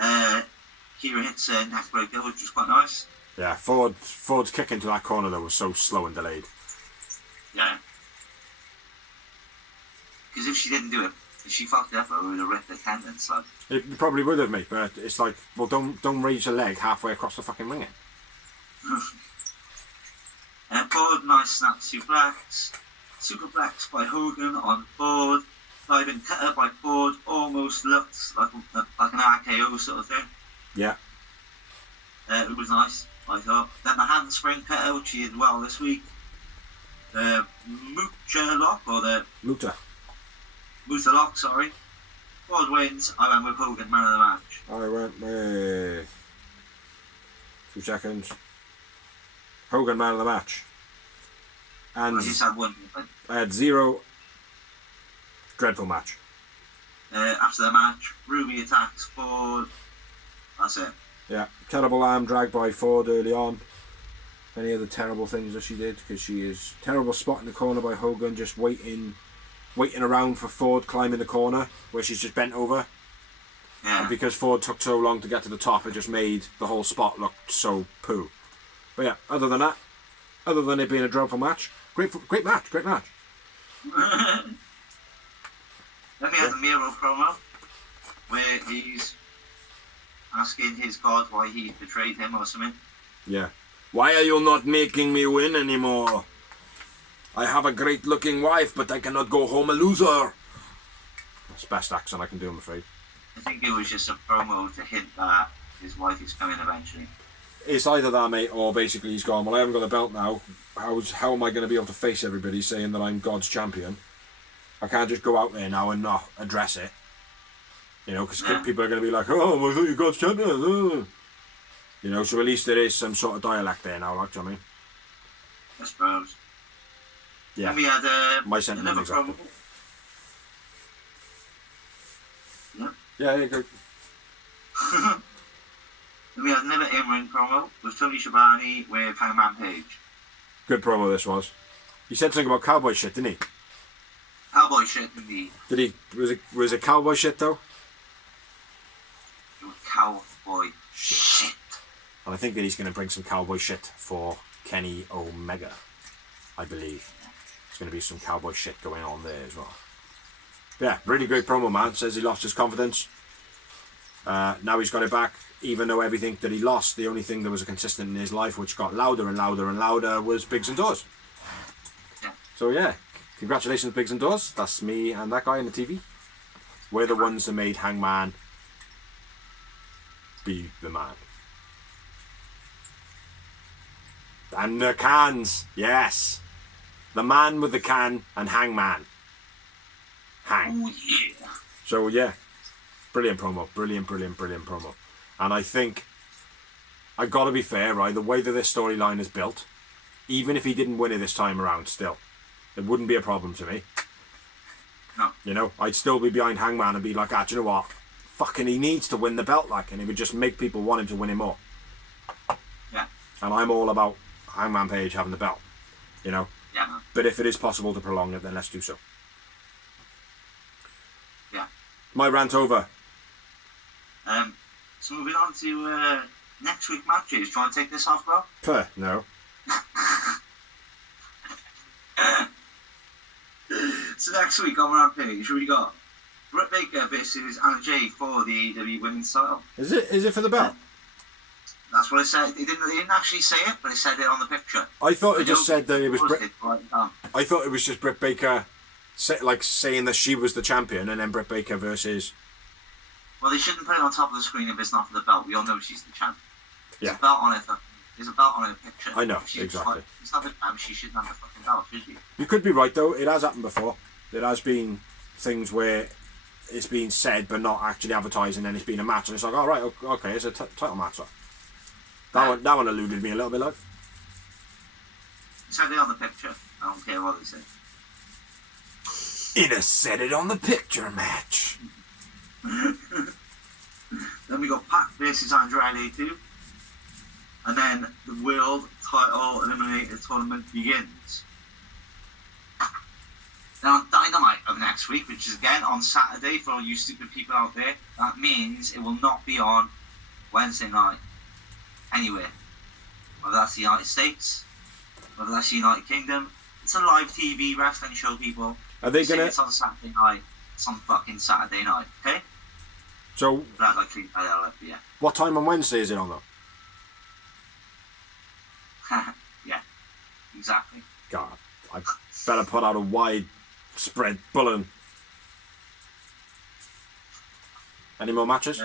Kira hits a neck breaker, which was quite nice. Yeah, Ford's kick into that corner though was so slow and delayed. Yeah. Because if she didn't do it, if she fucked up, it would have ripped the tendons. Like. It probably would have, mate, but it's like, well, don't raise your leg halfway across the fucking ring. Ford, nice snap suplex. Superplex by Hogan on Ford. Diving cutter by Ford. Almost looked like an RKO sort of thing. Yeah. It was nice, I thought. Then the handspring cutter, which he did well this week. The Mucha lock, or the Muta. Muta lock, sorry. Ford wins. I went with Hogan, man of the match. I went with 2 seconds. Hogan man of the match. And I just had one. I had 0 dreadful match. After the match, Ruby attacks Ford. That's it. Yeah, terrible arm drag by Ford early on. Any other terrible things that she did, because she is terrible spot in the corner by Hogan, just waiting around for Ford climbing the corner where she's just bent over. Yeah. And because Ford took so long to get to the top, it just made the whole spot look so poo. But yeah, other than it being a dreadful match, great match. Then we had the Miro promo, where he's asking his god why he betrayed him or something. Yeah. Why are you not making me win anymore? I have a great looking wife, but I cannot go home a loser. That's the best accent I can do, I'm afraid. I think it was just a promo to hint that his wife is coming eventually. It's either that, mate, or basically he's gone, well, I haven't got a belt now. How am I going to be able to face everybody saying that I'm God's champion? I can't just go out there now and not address it. You know, because people are going to be like, oh, I thought you're God's champion. Oh. You know, so at least there is some sort of dialect there now, like, do you know what I mean? I suppose. Yeah. Then we had My sentiment another exactly. promo. Yeah. Yeah, go. Then we had another in-ring promo with Tony Schiavone with Hangman Page. Good promo this was. He said something about cowboy shit, didn't he? Cowboy shit indeed. Did he? Was it cowboy shit though? It was cowboy shit. And I think that he's going to bring some cowboy shit for Kenny Omega. I believe there's going to be some cowboy shit going on there as well. Yeah, really great promo, man. Says he lost his confidence. Now he's got it back. Even though everything that he lost, the only thing that was consistent in his life, which got louder and louder and louder, was Biggs and Doors. Yeah. So yeah, congratulations, Biggs and Doors. That's me and that guy on the TV. We're the ones that made Hangman be the man. And the cans, yes. The man with the can and Hangman. Hang. Oh yeah. So yeah, brilliant promo, brilliant promo. And I think, I gotta be fair, right, the way that this storyline is built, even if he didn't win it this time around still, it wouldn't be a problem to me. No. You know, I'd still be behind Hangman and be like, do you know what, fucking he needs to win the belt, like, and it would just make people want him to win it more. Yeah. And I'm all about Hangman Page having the belt, you know. Yeah, man. But if it is possible to prolong it, then let's do so. Yeah. My rant over. So moving on to next week matches. Do you want to take this off, bro? No. So next week on Rampage, we got Britt Baker versus Anna Jay for the AEW Women's title. Is it for the belt? That's what it said. They didn't actually say it, but it said it on the picture. I thought it just said that it was Britt. Right. I thought it was just Britt Baker, saying that she was the champion, and then Britt Baker versus. Well, they shouldn't put it on top of the screen if it's not for the belt. We all know she's the champ. Yeah. There's a belt on it. There's a belt on her picture. I know, She's exactly. It's not the champ. She shouldn't have a fucking belt, should she? You could be right though. It has happened before. There has been things where it's been said but not actually advertised, and then it's been a match, and it's like, all right, okay, it's a title match. So. That one eluded me a little bit, like. It said it on the picture. I don't care what they say. It has said it on the picture match. Then we got Pac versus Andrade too. And then the World Title Eliminator Tournament begins. Now on Dynamite of next week, which is again on Saturday for all you stupid people out there, that means it will not be on Wednesday night. Anywhere. Whether that's the United States, whether that's the United Kingdom. It's a live TV wrestling show, people. Are they gonna? It's on Saturday night. It's on fucking Saturday night, okay? So. Yeah. What time on Wednesday is it on though? Yeah. Exactly. God, I better put out a widespread bulletin. Any more matches?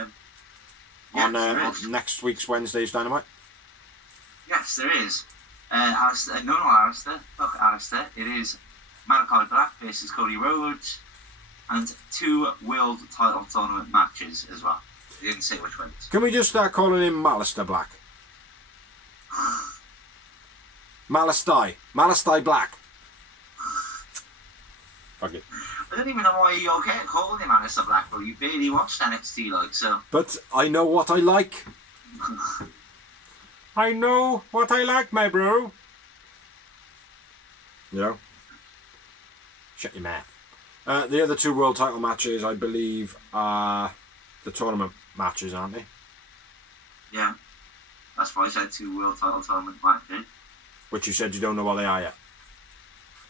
On next week's Wednesday's Dynamite? Yes, there is. Alistair, no, not Alistair. Fuck Alistair. It is Malachi Black versus Cody Rhodes, and 2 World Title Tournament matches as well. They didn't say which ones. Can we just start calling him Malister Black? Malistai Black. Fuck it. I don't even know why you're calling him Alistair Black, bro. You barely watched NXT, like, so. But I know what I like. I know what I like, my bro. You know? Shut your mouth. The other 2 world title matches, I believe, are the tournament matches, aren't they? Yeah. That's why I said 2 world title tournament matches. Which you said you don't know what they are yet.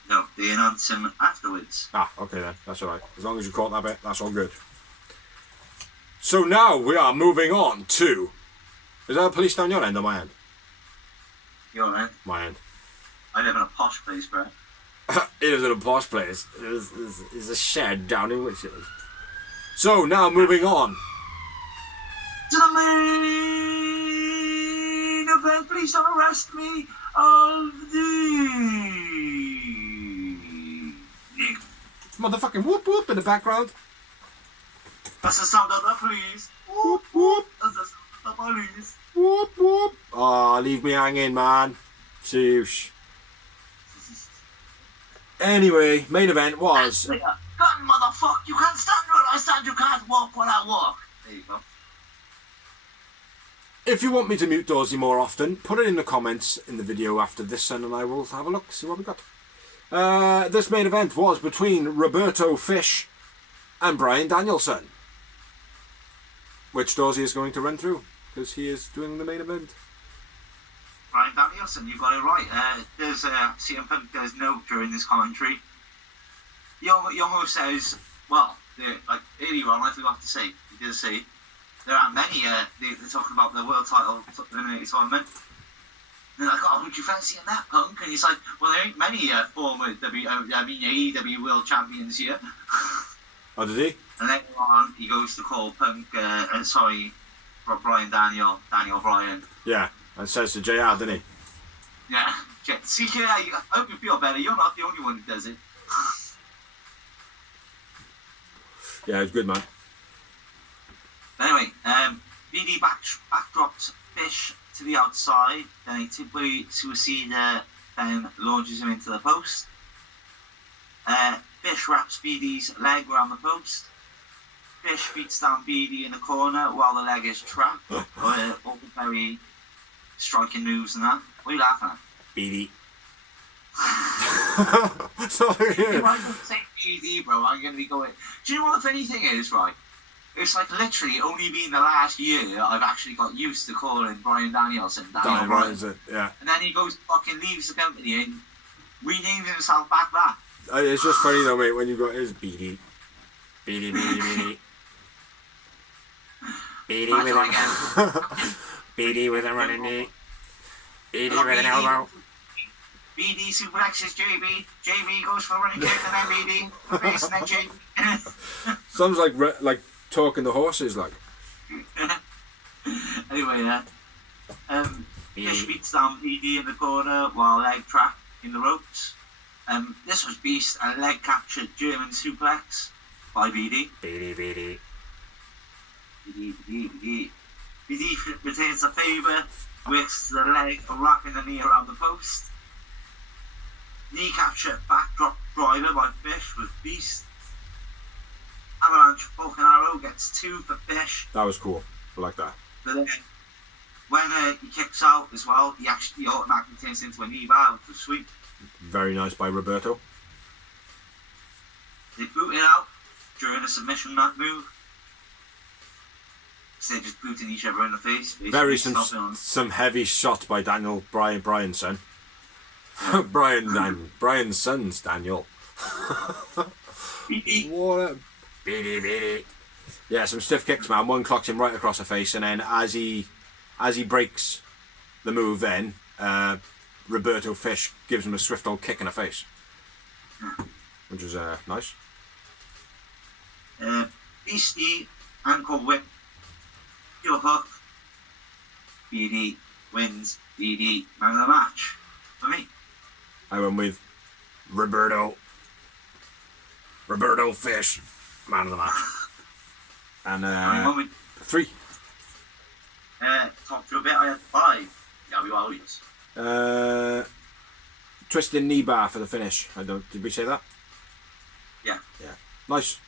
No, they announce them afterwards. Ah, okay then. That's alright. As long as you caught that bit, that's all good. So now we are moving on to... Is that a police down your end or my end? Your end? My end. I live in a posh place, bro. It is in a posh place. There's a shed down in Whitfield. So now moving on. To the main event, please don't arrest me, of the... Motherfucking whoop whoop in the background. That's the sound of the police. Whoop whoop. That's the sound of the police. Whoop whoop. Oh, leave me hanging, man. Sheesh. Anyway, main event was... Gun, motherfucker. You can't stand where I stand. You can't walk when I walk. There you go. If you want me to mute Dorsey more often, put it in the comments in the video after this, and I will have a look, see what we got. This main event was between Roberto Fish and Bryan Danielson, which Dorsey is going to run through, because he is doing the main event. Bryan Danielson, you got it right. There's CM Punk does note during this commentary. Yomo says, well, like earlier on, I forgot to say, he did say, there aren't many, they're talking about the world title eliminator tournament. They're like, oh, would you fancy in that, Punk? And he's like, well, there ain't many former AEW world champions here. Oh, did he? And later on, he goes to call Punk, Daniel Bryan. Yeah, and says to JR, didn't he? Yeah. See, I hope you feel better. You're not the only one who does it. Yeah, it's good, man. Anyway, BD backdrops Fish to the outside, then he typically suicide, then launches him into the post. Fish wraps BD's leg around the post. Fish beats down BD in the corner while the leg is trapped. All the very striking moves and that. What are you laughing at? BD. If I don't say BD, bro, I'm going to be going... Do you know what the funny thing is, right? It's like literally only been the last year I've actually got used to calling Brian Danielson Daniel Bryan. Yeah. And then he goes fucking leaves the company and renames himself back that. It's just funny though, mate, when you've got his BD. BD with a BD with a running knee. BD with an elbow. BD suplexes JB. JB goes for a running kick and then BD for face and then JB. Sounds like talking the horses, like. Anyway, Fish beats down BD in the corner while leg trap in the ropes. This was Beast and leg captured German suplex by BD. BD. BD retains the favour, wicks the leg, wrapping the knee around the post. Knee capture, backdrop driver by Fish with Beast. Avalanche Falcon Arrow gets 2 for Fish. That was cool. I like that. But then, when he kicks out as well, he actually automatically turns into a knee bar with the sweep. Very nice by Roberto. They boot it out during a submission mat move. So they're just booting each other in the face. Very some heavy shot by Brian's son. Brian's son's Daniel. What a BD. Yeah, some stiff kicks, man. One clocks him right across the face, and then as he breaks the move, then Roberto Fish gives him a swift old kick in the face, which was nice. Beastie ankle whip, heel hook. BD wins. BD man of the match for me. I went with Roberto Fish, man of the match. And 3. Top to a bit, I had 5. Yeah, we always. Twisting knee bar for the finish. Did we say that? Yeah. Nice.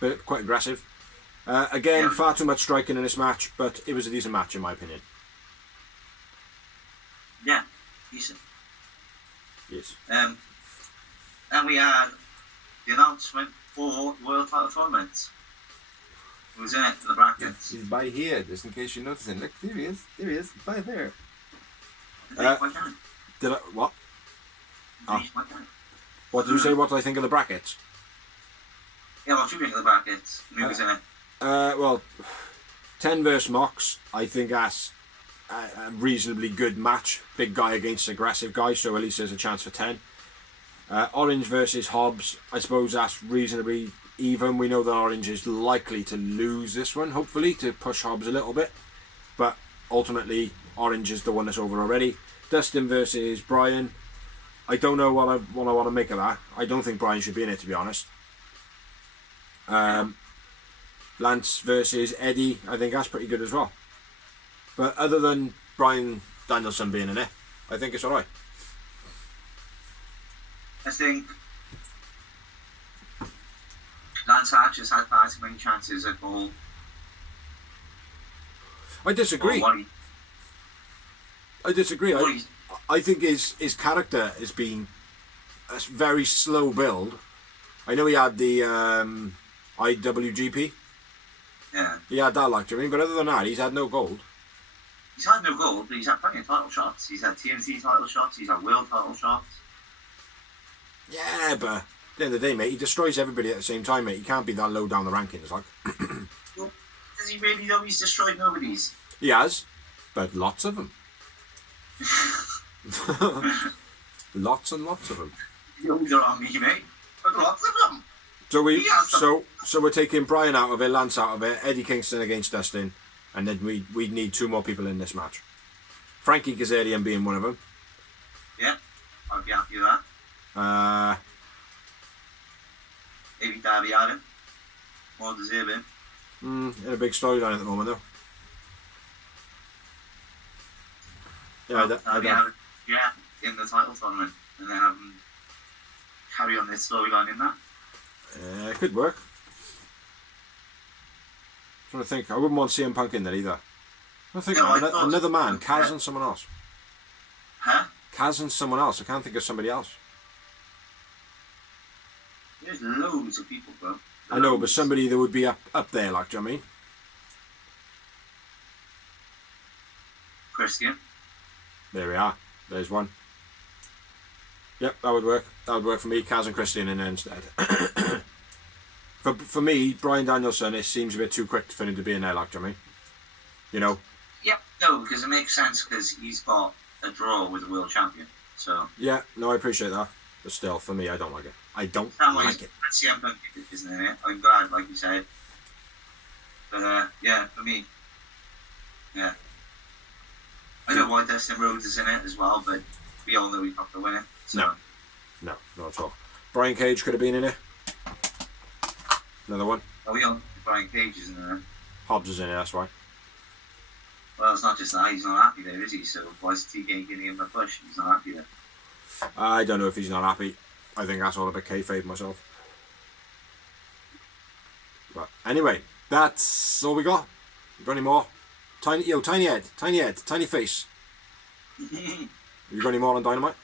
But quite aggressive. Again, far too much striking in this match, but it was a decent match in my opinion. Yeah, decent. Yes. And we had the announcement for World Title Tournament. Who's in it for the brackets? He's by here, just in case you're noticing. Look, there he is, by there. Did I what? Oh. What did you say? What did I think of the brackets? Yeah, what do you think of the brackets? Who's in it? Well, 10 versus Mox. I think that's a reasonably good match. Big guy against aggressive guy, so at least there's a chance for 10. Orange versus Hobbs. I suppose that's reasonably even. We know that Orange is likely to lose this one, hopefully, to push Hobbs a little bit. But ultimately, Orange is the one that's over already. Dustin versus Brian. I don't know what I want to make of that. I don't think Brian should be in it, to be honest. Lance versus Eddie. I think that's pretty good as well. But other than Brian Danielson being in it, I think it's alright. I think Lance Archer's had far too many chances at goal. I disagree. I think his character has been a very slow build. I know he had the IWGP. Yeah. He had that, like, do you mean? But other than that, he's had no gold. He's had no gold, but he's had plenty of title shots. He's had TNT title shots. He's had world title shots. Yeah, but at the end of the day, mate, he destroys everybody at the same time, mate. He can't be that low down the rankings, like. Well, does he really know he's destroyed nobody's? He has, but lots of them. Lots and lots of them. You don't on me, mate. But lots of them. So we're taking Brian out of it, Lance out of it, Eddie Kingston against Dustin, and then we'd need 2 more people in this match. Frankie Kazarian being one of them. Yeah, I'd be happy with that. Maybe Darby Allin. More deserving. In a big storyline at the moment, though. Yeah, yeah, in the title tournament, and then have them carry on this storyline in that. It could work. I'm trying to think. I wouldn't want CM Punk in there either. I think another man, Kaz and someone else. Huh? Kaz and someone else. I can't think of somebody else. There's loads of people, bro. I know, but somebody that would be up there, like, do you know what I mean? Christian. There we are. There's one. Yep, that would work. That would work for me. Kaz and Christian in there instead. For me, Bryan Danielson, it seems a bit too quick for him to be in there, like, do you know what I mean? You know? Yep, no, because it makes sense because he's got a draw with the world champion. So Yeah, no, I appreciate that. But still, for me, I don't like it. I don't like like it. That's CM Punk, isn't it? I'm glad, like you said. But yeah, for me, yeah. I know why Dustin Rhodes is in it as well, but we all know he's not the winner. So. No, not at all. Brian Cage could have been in it. Another one. Oh, we all Brian Cage is in there. Hobbs is in it, that's right. Well, it's not just that, he's not happy there, is he? So why is TK giving him a push? He's not happy there. I don't know if he's not happy. I think that's all a bit kayfabe myself. But anyway, that's all we got. You got any more? Tiny head, tiny face. You got any more on Dynamite?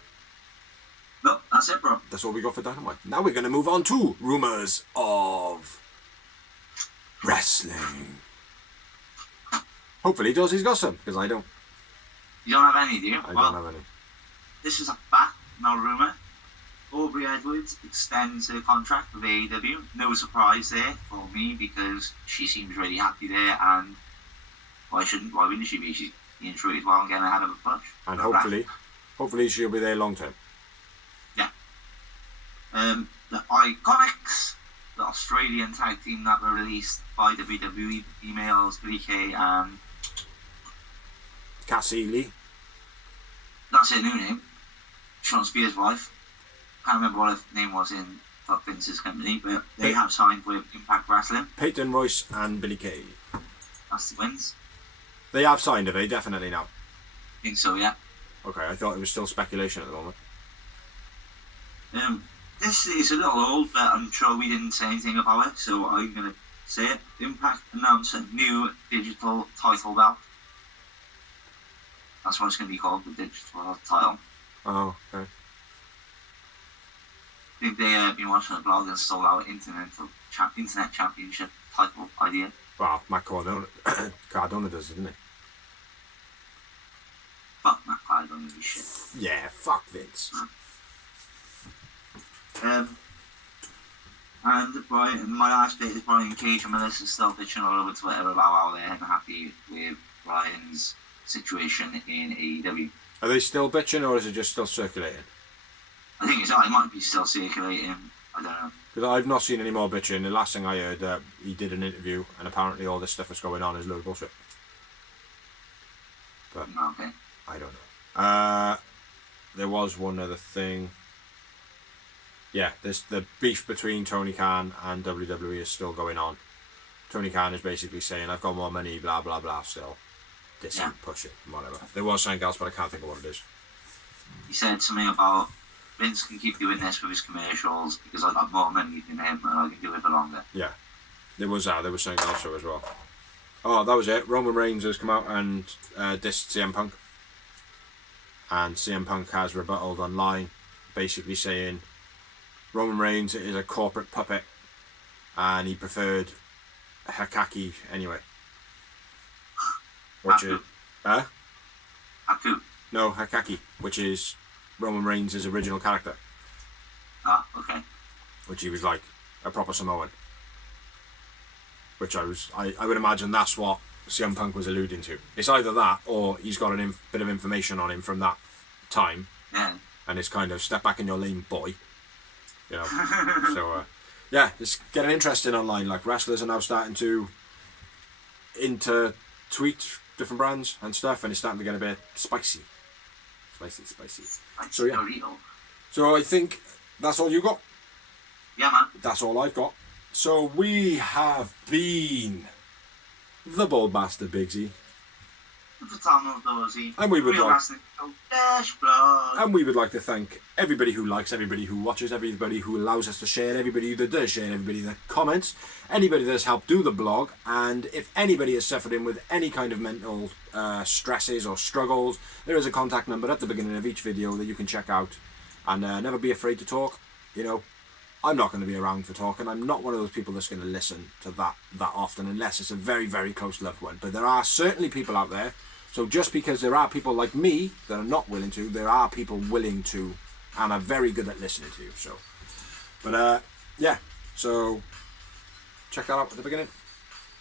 No, that's it, bro. That's all we got for Dynamite. Now we're going to move on to rumours of wrestling. Hopefully Dozzy's got some, because I don't. You don't have any, do you? I don't have any. This is a fact, no rumour. Aubrey Edwards extends her contract with AEW. No surprise there for me because she seems really happy there, and why wouldn't she be? She's being treated well and getting ahead of a push. And hopefully she'll be there long term. Yeah. The Iconx, the Australian tag team that were released by WWE, emails 3K and Cassie Lee. that's her new name. Sean Spears' wife. Can't remember what her name was in Fuck Vince's company, but they have signed with Impact Wrestling. Peyton Royce and Billy Kay. That's the wins. They have signed, have they? Definitely now. I think so, yeah. Okay, I thought it was still speculation at the moment. This is a little old, but I'm sure we didn't say anything about it, so I'm going to say it. Impact announced a new digital title belt. That's what it's going to be called, the digital title. Oh, okay. I think they've been watching a blog and stole our internet championship title idea. Well, Matt Cardona does it, doesn't he? Fuck Matt Seidel, this shit. Yeah, fuck Vince. And my last bit is Brian Cage and Melissa still bitching all over Twitter about how they're unhappy with Brian's situation in AEW. Are they still bitching or is it just still circulating? I think it might be still circulating. I don't know. Because I've not seen any more bitching. The last thing I heard, he did an interview and apparently all this stuff that's going on is a load of bullshit. But Okay. I don't know. There was one other thing. Yeah, the beef between Tony Khan and WWE is still going on. Tony Khan is basically saying, I've got more money, blah, blah, blah, still. Push it, whatever. There was something else, but I can't think of what it is. He said something about Vince can keep doing this with his commercials because I've got more money than him and I can do it for longer. Yeah. There was something else as well. Oh, that was it. Roman Reigns has come out and dissed CM Punk. And CM Punk has rebutted online, basically saying Roman Reigns is a corporate puppet and he preferred Hakaki anyway. Which is... Haku. No, Hakaki, which is Roman Reigns' original character. Ah, okay. Which he was like a proper Samoan. Which I would imagine that's what CM Punk was alluding to. It's either that or he's got a bit of information on him from that time. Yeah. And it's kind of step back in your lane, boy. You know. So, yeah, it's getting interesting online. Like, wrestlers are now starting to tweet different brands and stuff, and it's starting to get a bit spicy. Spicy. So, yeah. So, I think that's all you got. Yeah, man. That's all I've got. So, we have been the Bald Bastard Bigsy. And we would like to thank everybody who likes, everybody who watches, everybody who allows us to share, everybody that does share, everybody that comments, anybody that's helped do the blog, and if anybody is suffering with any kind of mental stresses or struggles, there is a contact number at the beginning of each video that you can check out, and never be afraid to talk, you know, I'm not going to be around for talking. I'm not one of those people that's going to listen to that often, unless it's a very, very close loved one. But there are certainly people out there. So just because there are people like me that are not willing to, there are people willing to, and are very good at listening to you. So, but yeah. So check that out at the beginning,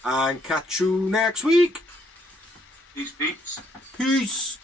and catch you next week. Peace, peeps. Peace.